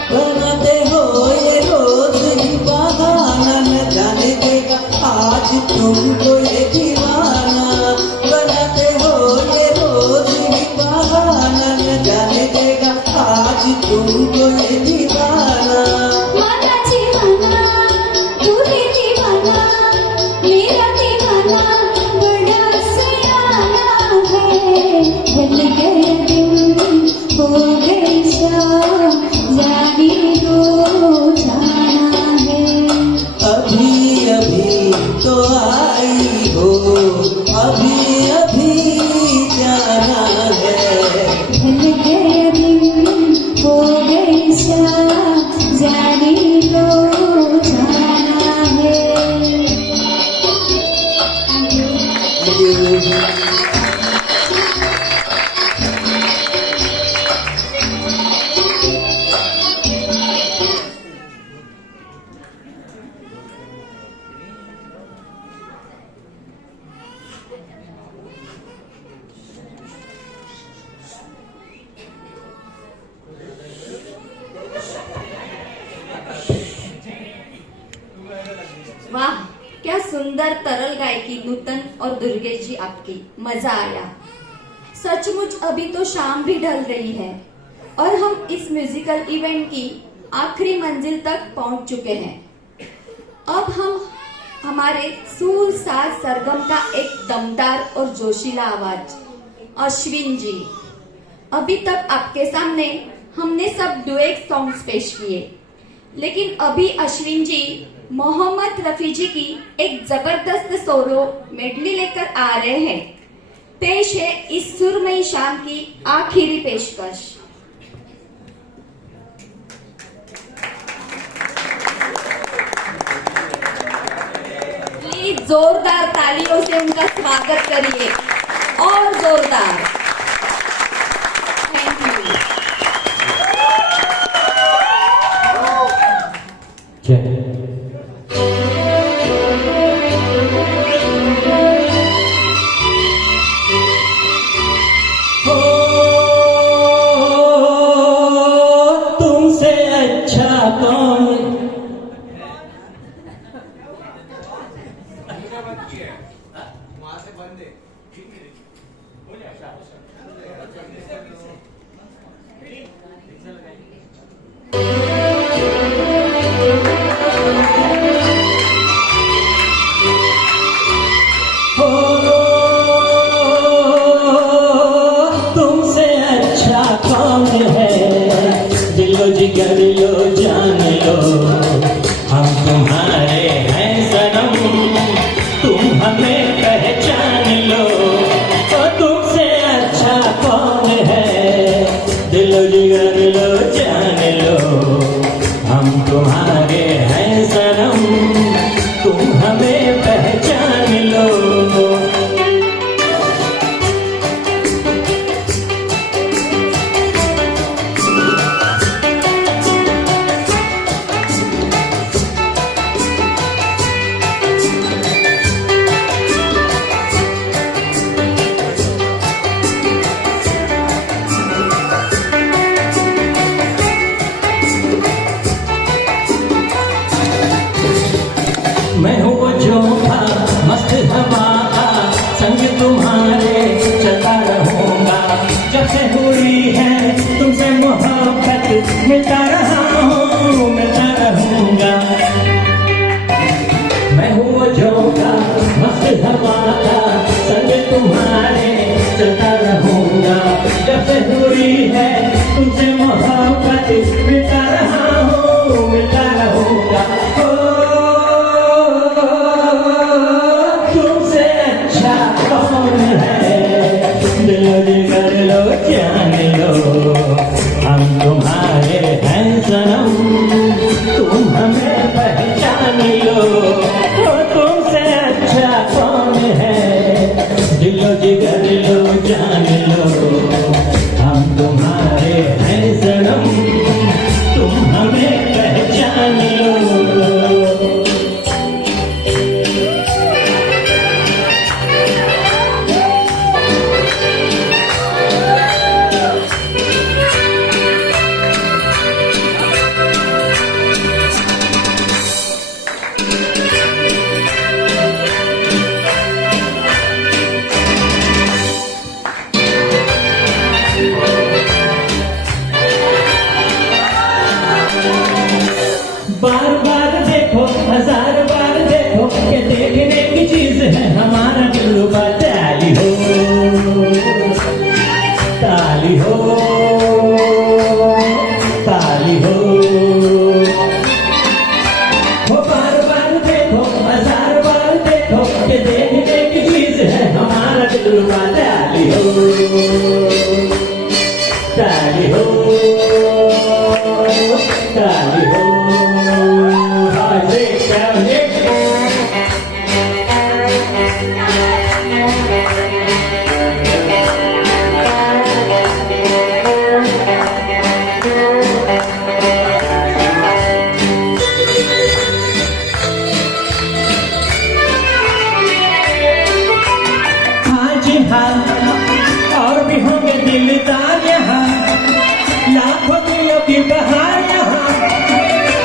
बनाते हो ये रोज ही बहाना, न जाने देगा आज तुमको ये दीवाना। बनाते हो ये रोज ही बहाना, न जाने देगा आज तुमको ये दीवाना। माना दीवाना तू ही दीवाना, मेरा दीवाना बड़ा सयाना है। ढल गया दिन हो गई शाम जाने दो जाना है। अभी अभी तो आई हो, अभी अभी जाना है। ढल गया दिन हो गई शाम जाने दो जाना है। Thank you. वाह, क्या सुंदर तरल गायकी नूतन और दुर्गे जी आपकी, मजा आया। सचमुच अभी तो शाम भी ढल रही है और हम इस म्यूजिकल इवेंट की आखिरी मंजिल तक पहुंच चुके हैं। अब हम हमारे सुर साज सरगम का एक दमदार और जोशीला आवाज, अश्विन जी। अभी तक आपके सामने हमने सब डुएट सॉन्ग्स पेश किए, लेकिन अभी अश्विन जी मोहम्मद रफी जी की एक जबरदस्त सोलो मेडली लेकर आ रहे हैं। पेश है इस सुरमई शाम की आखिरी पेशकश। प्लीज जोरदार तालियों से उनका स्वागत करिए, और जोरदार। Thank you. तुमसे अच्छा कौन तुमसे अच्छा कौन है, दिलो जिगर लो जान लो, हम तुम्हारे हैं सनम, तुम हमें पहचान लो। तो तुमसे अच्छा कौन है, दिलो जिगर लो जान लो, हम तुम्हारे हैं सनम, तुम हमें पहचान लो। मैं हूँ वो जोधा मस्त हवा का, संग तुम्हारे चलता रहूंगा। जब से हुई है तुमसे मोहब्बत, मिलता रहा हूँ मिलता रहूंगा। मैं हूँ वो जोधा मस्त हवा का, संग तुम्हारे चलता रहूंगा। जब से हुई है तुमसे मोहब्बत, मिलता रहा हूँ मिलता रहूंगा। तुमसे अच्छा कौन है, दिलो जिगर लो जान लो, हम तुम्हारे हैं सनम, तुम हमें पहचान लो। तुमसे अच्छा कौन है, दिलो जिगर लो जान लो, हम तुम्हारे हैं सनम, तुम हमें पहचान लो। बार बार देखो, हजार बार देखो, ये देखने की चीज है हमारा दिलरुबा। ताली हो ताली हो ताली हो, बार बार देखो, हजार बार देखो, ये देखने की चीज है हमारा दिलरुबा। ताली हो ताली हो ताली हो। हाँ जी हाँ, और भी होंगे दिलदार यहाँ, लाखों दिलों की बहार यहाँ,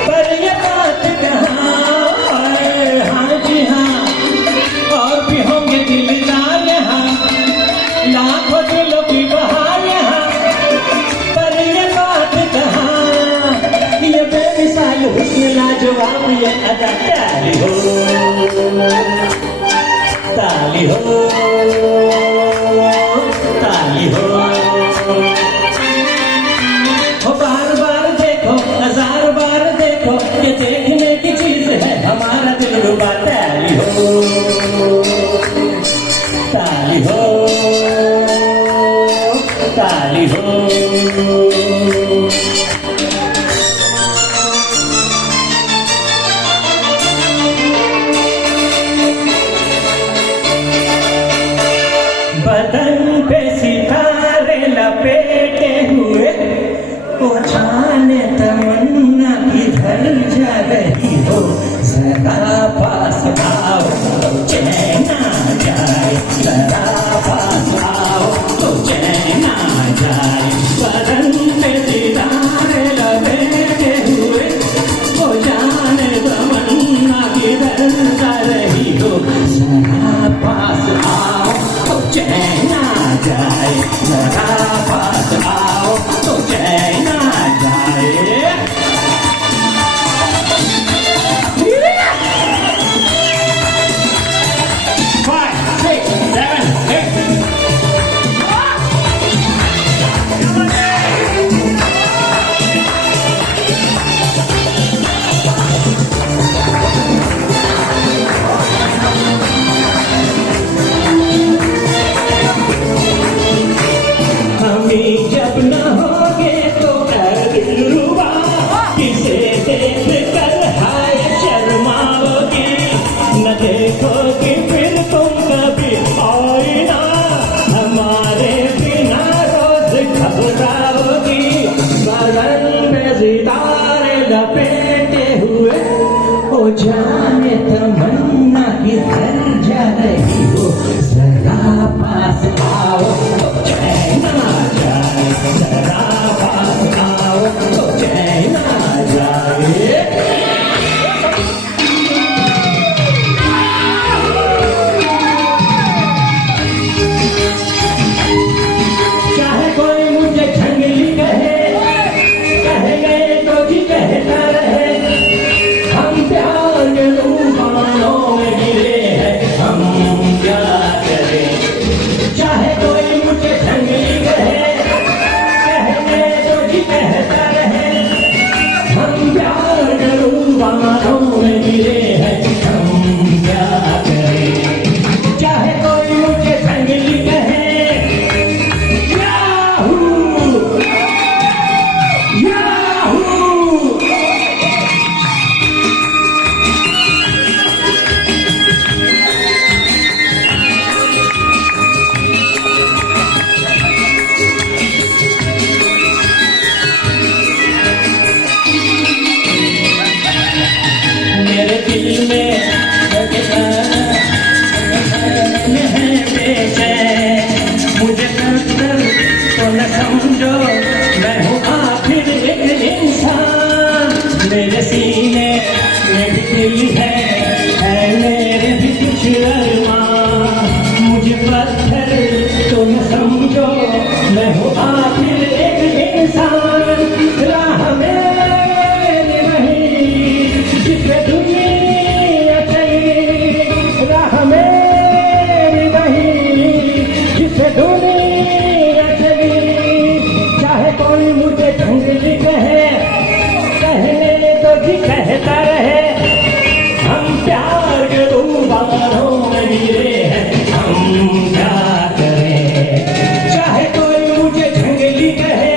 पर ये बात कहाँ है। हाँ जी हाँ, और भी होंगे दिलदार यहाँ, लाखों दिलों की बहार यहाँ, पर ये बात कहाँ। ये बेमिसाल हुस्न लाजवाब ये अदा ताली हो, ताली हो, ताली हो। हो बार बार देखो, हजार बार देखो, ये देखने की चीज है हमारा दिलरुबा। ताली हो, ताली हो, ताली हो। बदन पे सितारे लपेटे हुए, वो जाने तमन्ना किधर जा रही हो। जरा पास आओ तो चैन आ जाए, जरा पास आओ तो चैन आ जाए। बदन पे सितारे लपेटे हुए, वो जाने तमन्ना किधर जा रही हो। जरा पास आओ तो चैन आ जाए, जरा पास आओ तो चैन आ जाए। 5, 6, 7, 8 हमें जब न होगे तो दिलरुबा, किसे देख कर हाय शर्माओगे। न देखोगे फिर तुम कभी आईना, हमारे बिना रोज घबराओगी। बदन में सितारे लपेटे हुए, ओ जाने तमन्ना किधर जा रही हो। जरा पास आओ तो चैन आ जाए, जरा पास आओ तो चैन आ जाए। चाहे कोई मुझे जंगली कहे, कहे गए तो जी कहता रहे। हम प्यार के तूफानों में गिरे हैं, हम क्या करें। चाहे कोई मुझे जंगली कहे, कहे गए तो जी कहता रहे। हम प्यार के तूफानों में गिरे हैं, हम क्या करें। चाहे कोई मुझे जंगली कहे, मेरे दिल में मुझे कर तो न समझो, मैं हूँ आखिर एक इंसान। मेरे सीने में भी दिल है मेरे भी कुछ अरमान। मुझे पत्थर तो न समझो, मैं हूँ आखिर एक इंसान। राह मेरी वही जिसपे दुनिया चली, राह मेरी वही जिसपे दुनिया चली। चाहे कोई मुझे जंगली कहे, कहने तो जी कहता रहे। हम प्यार के तूफानों में गिरे हैं, हम क्या करें। चाहे कोई मुझे जंगली कहे,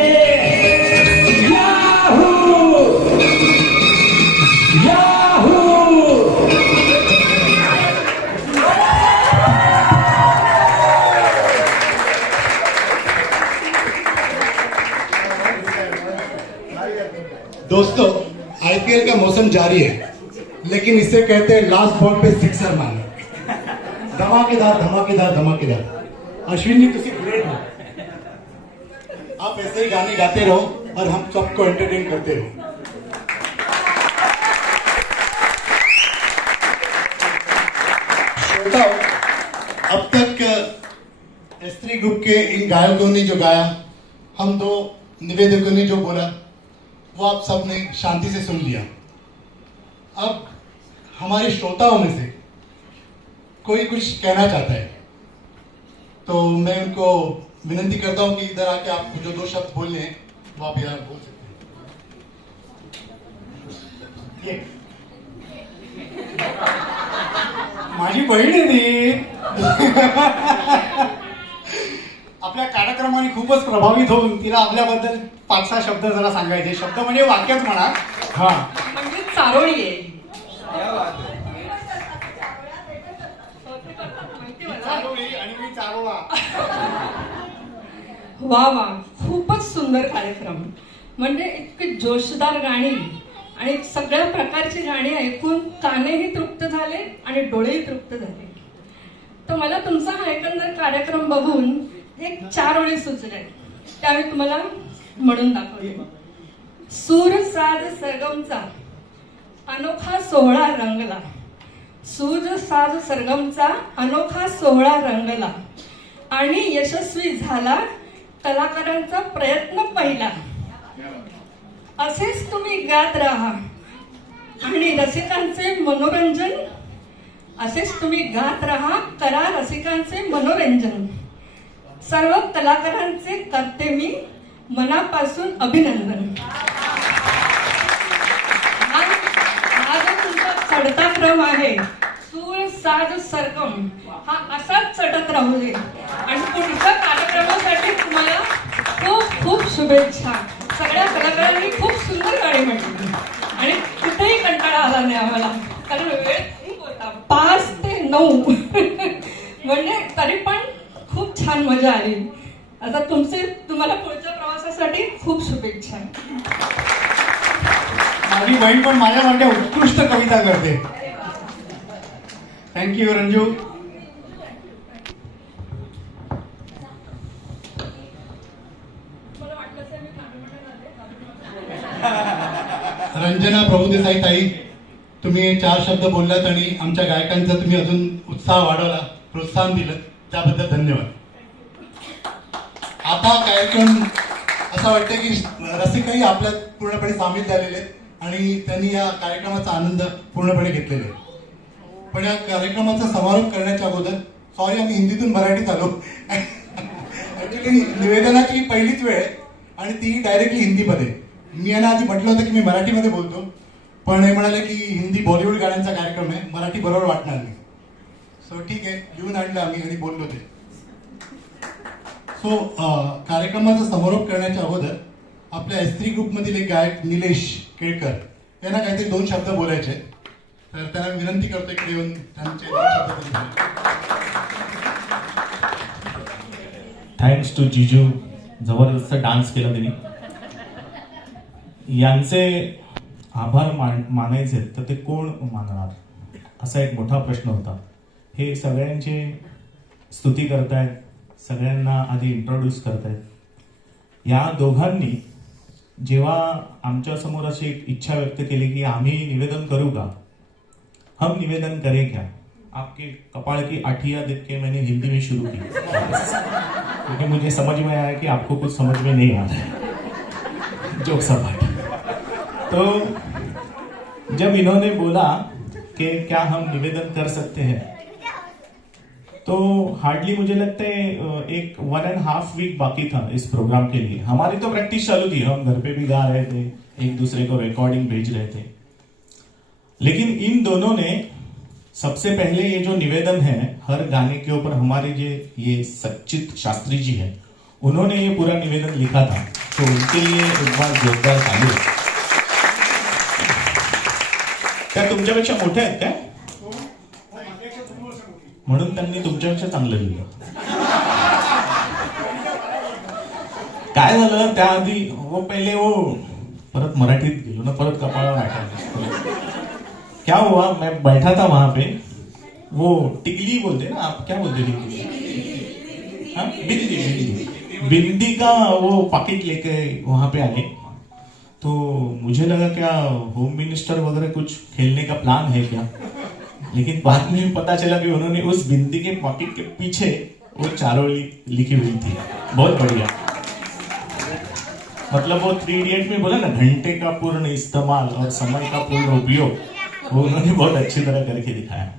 दोस्तों, आईपीएल का मौसम जारी है, लेकिन इसे कहते हैं लास्ट बॉल पे सिक्सर मारना। धमाकेदार धमाकेदार धमाकेदार। अश्विन जी, तुसी ग्रेट हो। आप ऐसे ही गाने गाते रहो और हम सबको एंटरटेन करते रहो। श्रोताओ, अब तक स्त्री ग्रुप के इन गायकों ने जो गाया, हम दो निवेदकों ने जो बोला, वो आप सबने शांति से सुन लिया। अब हमारे श्रोताओं में से कोई कुछ कहना चाहता है, तो मैं उनको विनती करता हूं कि इधर आके आप जो दो शब्द बोलने हैं वो आप यहाँ बोल सकते हैं। माझी बहीण आहे ती. आपल्या कार्यक्रमाने खूपच प्रभावित होऊन तिला आपल्याबद्दल 5-6 शब्द जरा सांगायचे. शब्द म्हणजे वाक्यच म्हणा. हा, म्हणजे चारोळी आहे. चारोळी आणि मी चारोळा. वा वा, खूपच सुंदर कार्यक्रम. म्हणजे इतकी जोशदार गाणी आणि सगळ्या प्रकारची गाणी ऐकून कानेही तृप्त झाले आणि डोळेही तृप्त झाले. तर मला तुमचा हा एकंदर कार्यक्रम बघून एक 4 ओळी सुचल्या, त्या मी तुम्हाला म्हणून दाखवते. सूर साज सरगमचा अनोखा सोहळा रंगला. सूर साज सरगमचा अनोखा सोहळा रंगला आणि यशस्वी झाला कलाकारांचा प्रयत्न पहिला. असेच तुम्ही गात राहा आणि रसिकांचे मनोरंजन. असेच तुम्ही गात राहा, करा रसिकांचे मनोरंजन. सर्व कलाकारांचे करते मी मनापासून अभिनंदन. हा जो तुमचा चढता क्रम आहे, सूर साज सरगम, हा असाच चढत राहू दे आणि पुढच्या कार्यक्रमासाठी तुम्हाला खूप खूप शुभेच्छा. सगळ्या कलाकारांनी खूप सुंदर गाणी म्हटली आणि कुठेही कंटाळा आला नाही आम्हाला, कारण वेळ खूप होता, 5 ते 9 म्हणजे तरी पण खूप छान मजा आली. आता तुम्हाला पुढच्या प्रवासासाठी खूप शुभेच्छा. माझी बहीण पण माझ्यासारख्या उत्कृष्ट कविता करते. थँक्यू रंजू. रंजना प्रभुदेसाई ताई, तुम्ही 4 शब्द बोललात आणि आमच्या गायकांचा तुम्ही अजून उत्साह वाढवला, प्रोत्साहन दिलं, त्याबद्दल धन्यवाद. आता कार्यक्रम असं वाटतं की रसिकही आपल्यात पूर्णपणे सामील झालेले आहेत आणि त्यांनी या कार्यक्रमाचा आनंद पूर्णपणे घेतलेला आहे. पण या कार्यक्रमाचा समारोप करण्याच्या अगोदर, सॉरी आम्ही हिंदीतून मराठीत आलो, ऍक्च्युली निवेदनाची पहिलीच वेळ आहे आणि तीही डायरेक्टली हिंदीमध्ये. मी यांना आधी म्हटलं होतं की मी मराठीमध्ये बोलतो, पण हे म्हणाले की हिंदी बॉलिवूड गाण्यांचा कार्यक्रम आहे, मराठी बरोबर वाटणार नाही. सो ठीक आहे, लिहून आणलं आम्ही आणि बोललो ते. सो कार्यक्रमाचा समारोप करण्याच्या अगोदर आपल्या स्त्री ग्रुपमधील एक गायक निलेश केळकर यांना काहीतरी 2 शब्द बोलायचे, तर त्यांना विनंती करतो इकडे येऊन त्यांचे 2 शब्द बोलू. थँक्स टू जिजू, जबरदस्त डान्स केला त्यांनी. यांचे आभार मानायचे तर ते कोण मानणार, असा एक मोठा प्रश्न होता. हे सगळ्यांचे स्तुती करतायत, सगळ्यांना आधी इंट्रोड्यूस करतायत. या दोघांनी जेव्हा आमच्या समोर अशी एक इच्छा व्यक्त केली की आम्ही निवेदन करू का, हम निवेदन करें क्या, आपके कपाळ की आठिया देख के मैंने हिंदी में शुरू की, क्योंकि मुझे समझ में आया कि आपको कुछ समझ में नहीं आ रहा है. जोक सपाट. तो जब इन्होंने बोला कि क्या हम निवेदन कर सकते हैं, तो हार्डली मुझे लगता है एक 1.5 वीक बाकी था इस प्रोग्राम के लिए. हमारी तो प्रैक्टिस चालू थी, हम घर पे भी गा रहे थे, एक दूसरे को रिकॉर्डिंग भेज रहे थे. लेकिन इन दोनों ने सबसे पहले ये जो निवेदन है हर गाने के ऊपर, हमारे ये सच्चित शास्त्री जी हैं, उन्होंने ये पूरा निवेदन लिखा था. तो उनके लिए एक बार जोरदार ताली. त्या तुमच्यापेक्षा मोठ्या आहेत काय, म्हणून त्यांनी तुमच्यापेक्षा चांगलं लिहिलं. काय झालं त्याआधी, वो पहिले वो परत मराठीत गेलो ना, परत कपाळावर आठवलं. क्या हुआ, मैं बैठा था वहां पे, वो टिकली बोलते ना आप, क्या बोलते टिकली, हाँ बिंदी का वो पॉकेट लेके वहां पे आए. तो मुझे लगा क्या होम मिनिस्टर वगैरह कुछ खेलने का प्लान है क्या, लेकिन बाद में पता चला कि उन्होंने उस बिंदी के पॉकेट के पीछे वो चारोली लिखी हुई थी. बहुत बढ़िया. मतलब वो 3 इडियट में बोला ना, घंटे का पूर्ण इस्तेमाल और समय का पूर्ण उपयोग, वो उन्होंने बहुत अच्छी तरह करके दिखाया.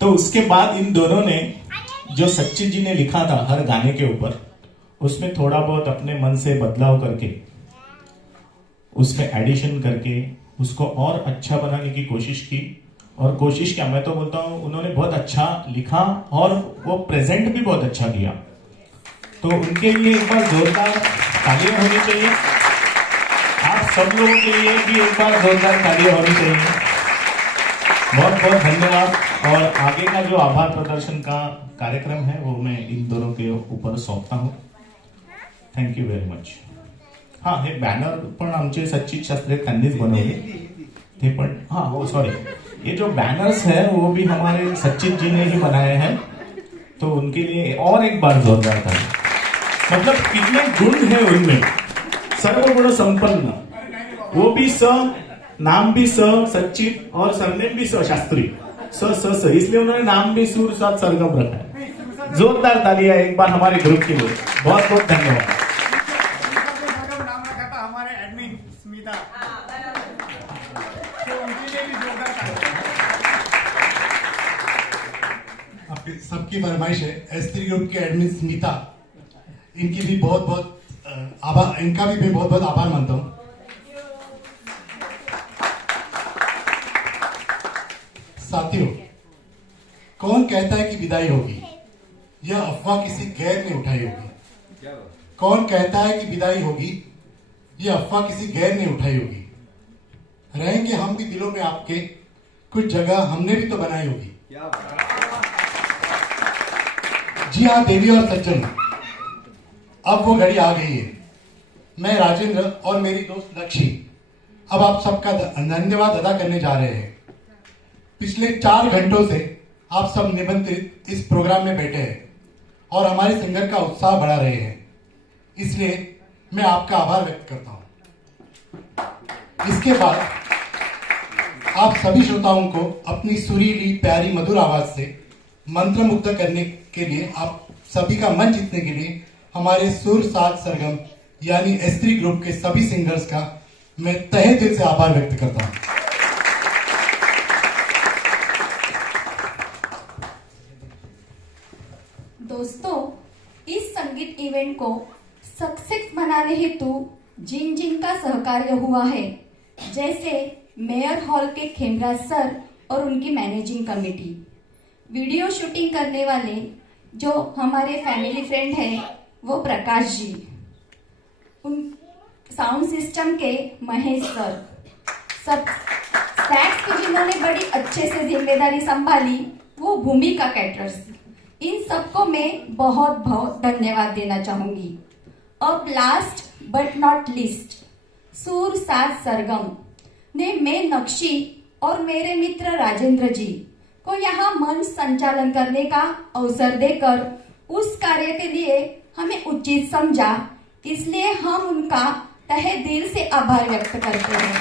तो उसके बाद इन दोनों ने जो सच्चिद जी ने लिखा था हर गाने के ऊपर, उसमें थोड़ा बहुत अपने मन से बदलाव करके, उसमें एडिशन करके उसको और अच्छा बनाने की कोशिश की. और कोशिश क्या, मैं तो बोलता हूँ उन्होंने बहुत अच्छा लिखा और वो प्रेजेंट भी बहुत अच्छा किया. तो उनके लिए एक बार जोरदार तालियां होनी चाहिए. आप सब लोगों के लिए भी एक बार जोरदार तालियां होनी चाहिए. बहुत बहुत धन्यवाद. और आगे का जो आभार प्रदर्शन का कार्यक्रम है वो मैं इन दोनों के ऊपर सौंपता हूँ. Thank you very much. हाँ, हे बॅनर पण आमचे सच्चिद शास्त्री त्यांनीच बनवले ते पण. हाँ वो सॉरी, ये जो बैनर्स है वो भी हमारे सच्चिद जी ने ही बनाए हैं. तो उनके लिए और एक बार जोरदार था. मतलब कितने गुण है उनमें, सर्वगुण संपन्न. वो भी स, नाम भी स सच्चिद और सरनेम भी स शास्त्री, स स स, इसलिए उन्होंने नाम भी सूर सात सरगम रखा है. जोरदार तालियां एक बार हमारे ग्रुप के लिए. बहुत बहुत धन्यवाद. नाम रखा था हमारे एडमिन स्मिता, तो उनके लिए भी जोरदार तालियां. आपकी सबकी फरमाइश है. S3 ग्रुप के एडमिन स्मिता, इनकी भी बहुत बहुत आभार, इनका भी मैं बहुत बहुत आभार मानता हूं. साथियों, कौन कहता है कि विदाई होगी, यह अफवाह किसी गैर ने उठाई होगी. कौन कहता है कि विदाई होगी, यह अफवाह किसी गैर ने उठाई होगी. रहेंगे हम भी दिलों में आपके, कुछ जगह हमने भी तो बनाई होगी. जी हाँ देवी और सज्जन, अब वो घड़ी आ गई है. मैं राजेंद्र और मेरी दोस्त लक्ष्मी अब आप सबका धन्यवाद अदा करने जा रहे हैं. पिछले 4 घंटों से आप सब निमंत्रित इस प्रोग्राम में बैठे हैं और हमारे सिंगर का उत्साह बढ़ा रहे हैं. इसलिए मैं आपका आभार व्यक्त करता हूं. इसके बाद आप सभी श्रोताओं को अपनी सुरीली प्यारी मधुर आवाज से मंत्रमुग्ध करने के लिए, आप सभी का मन जीतने के लिए हमारे सुर सात सरगम यानी S3 ग्रुप के सभी सिंगर्स का मैं तहे दिल से आभार व्यक्त करता हूं. दोस्तों, इस संगीत इवेंट को सक्सेस बनाने हेतु जिन जिन का सहकार्य हुआ है, जैसे मेयर हॉल के खेमराज सर और उनकी मैनेजिंग कमेटी, वीडियो शूटिंग करने वाले जो हमारे फैमिली फ्रेंड हैं वो प्रकाश जी, उन साउंड सिस्टम के महेश सर, सब स्टैट्स की जिन्होंने बड़ी अच्छे से जिम्मेदारी संभाली वो भूमिका कैटरर्स, इन सबको मैं बहुत बहुत धन्यवाद देना चाहूंगी. अब लास्ट बट नॉट लिस्ट, सूर सात सरगम ने मैं नक्शी और मेरे मित्र राजेंद्र जी को यहाँ मंच संचालन करने का अवसर देकर उस कार्य के लिए हमें उचित समझा, इसलिए हम उनका तहे दिल से आभार व्यक्त करते हैं.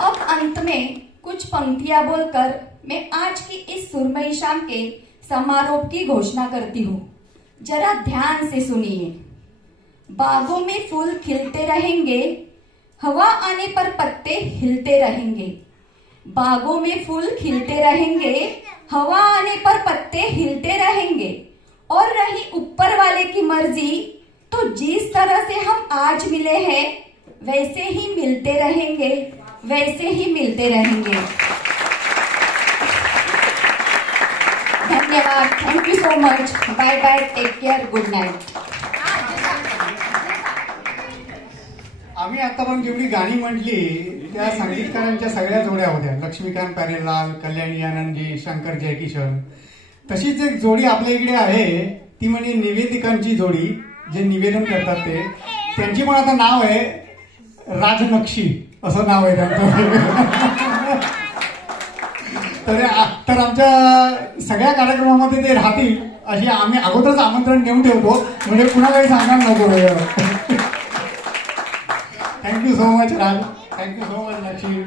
अब अंत में कुछ पंक्तियां बोलकर मैं आज की इस सुरमई शाम के समारोह की घोषणा करती हूँ. जरा ध्यान से सुनिए. बागों में फूल खिलते रहेंगे, हवा आने पर पत्ते हिलते रहेंगे. बागों में फूल खिलते रहेंगे, हवा आने पर पत्ते हिलते रहेंगे. और रही ऊपर वाले की मर्जी तो जिस तरह से हम आज मिले हैं वैसे ही मिलते रहेंगे, वैसे ही मिलते रहेंगे. धन्यवाद. Thank you so much. Bye bye. Take care. Good night. आम्ही आता पण जेवढी गाणी म्हटली त्या संगीतकारांच्या सगळ्या जोड्या होत्या. लक्ष्मीकांत प्यारेलाल, कल्याणी आनंदजी, शंकर जयकिशन. तशीच एक जोडी आपल्या इकडे आहे ती म्हणजे निवेदिकांची जोडी, जे निवेदन करतात ते त्यांची पण आता नाव आहे राजनक्षी असं नाव आहे त्यांचं. तर आमच्या सगळ्या कार्यक्रमामध्ये ते राहतील अशी आम्ही अगोदरच आमंत्रण देऊन ठेवतो, म्हणजे कुणालाही सांगायला नको. थँक्यू सो मच राज, थँक्यू सो मच लक्ष्मी.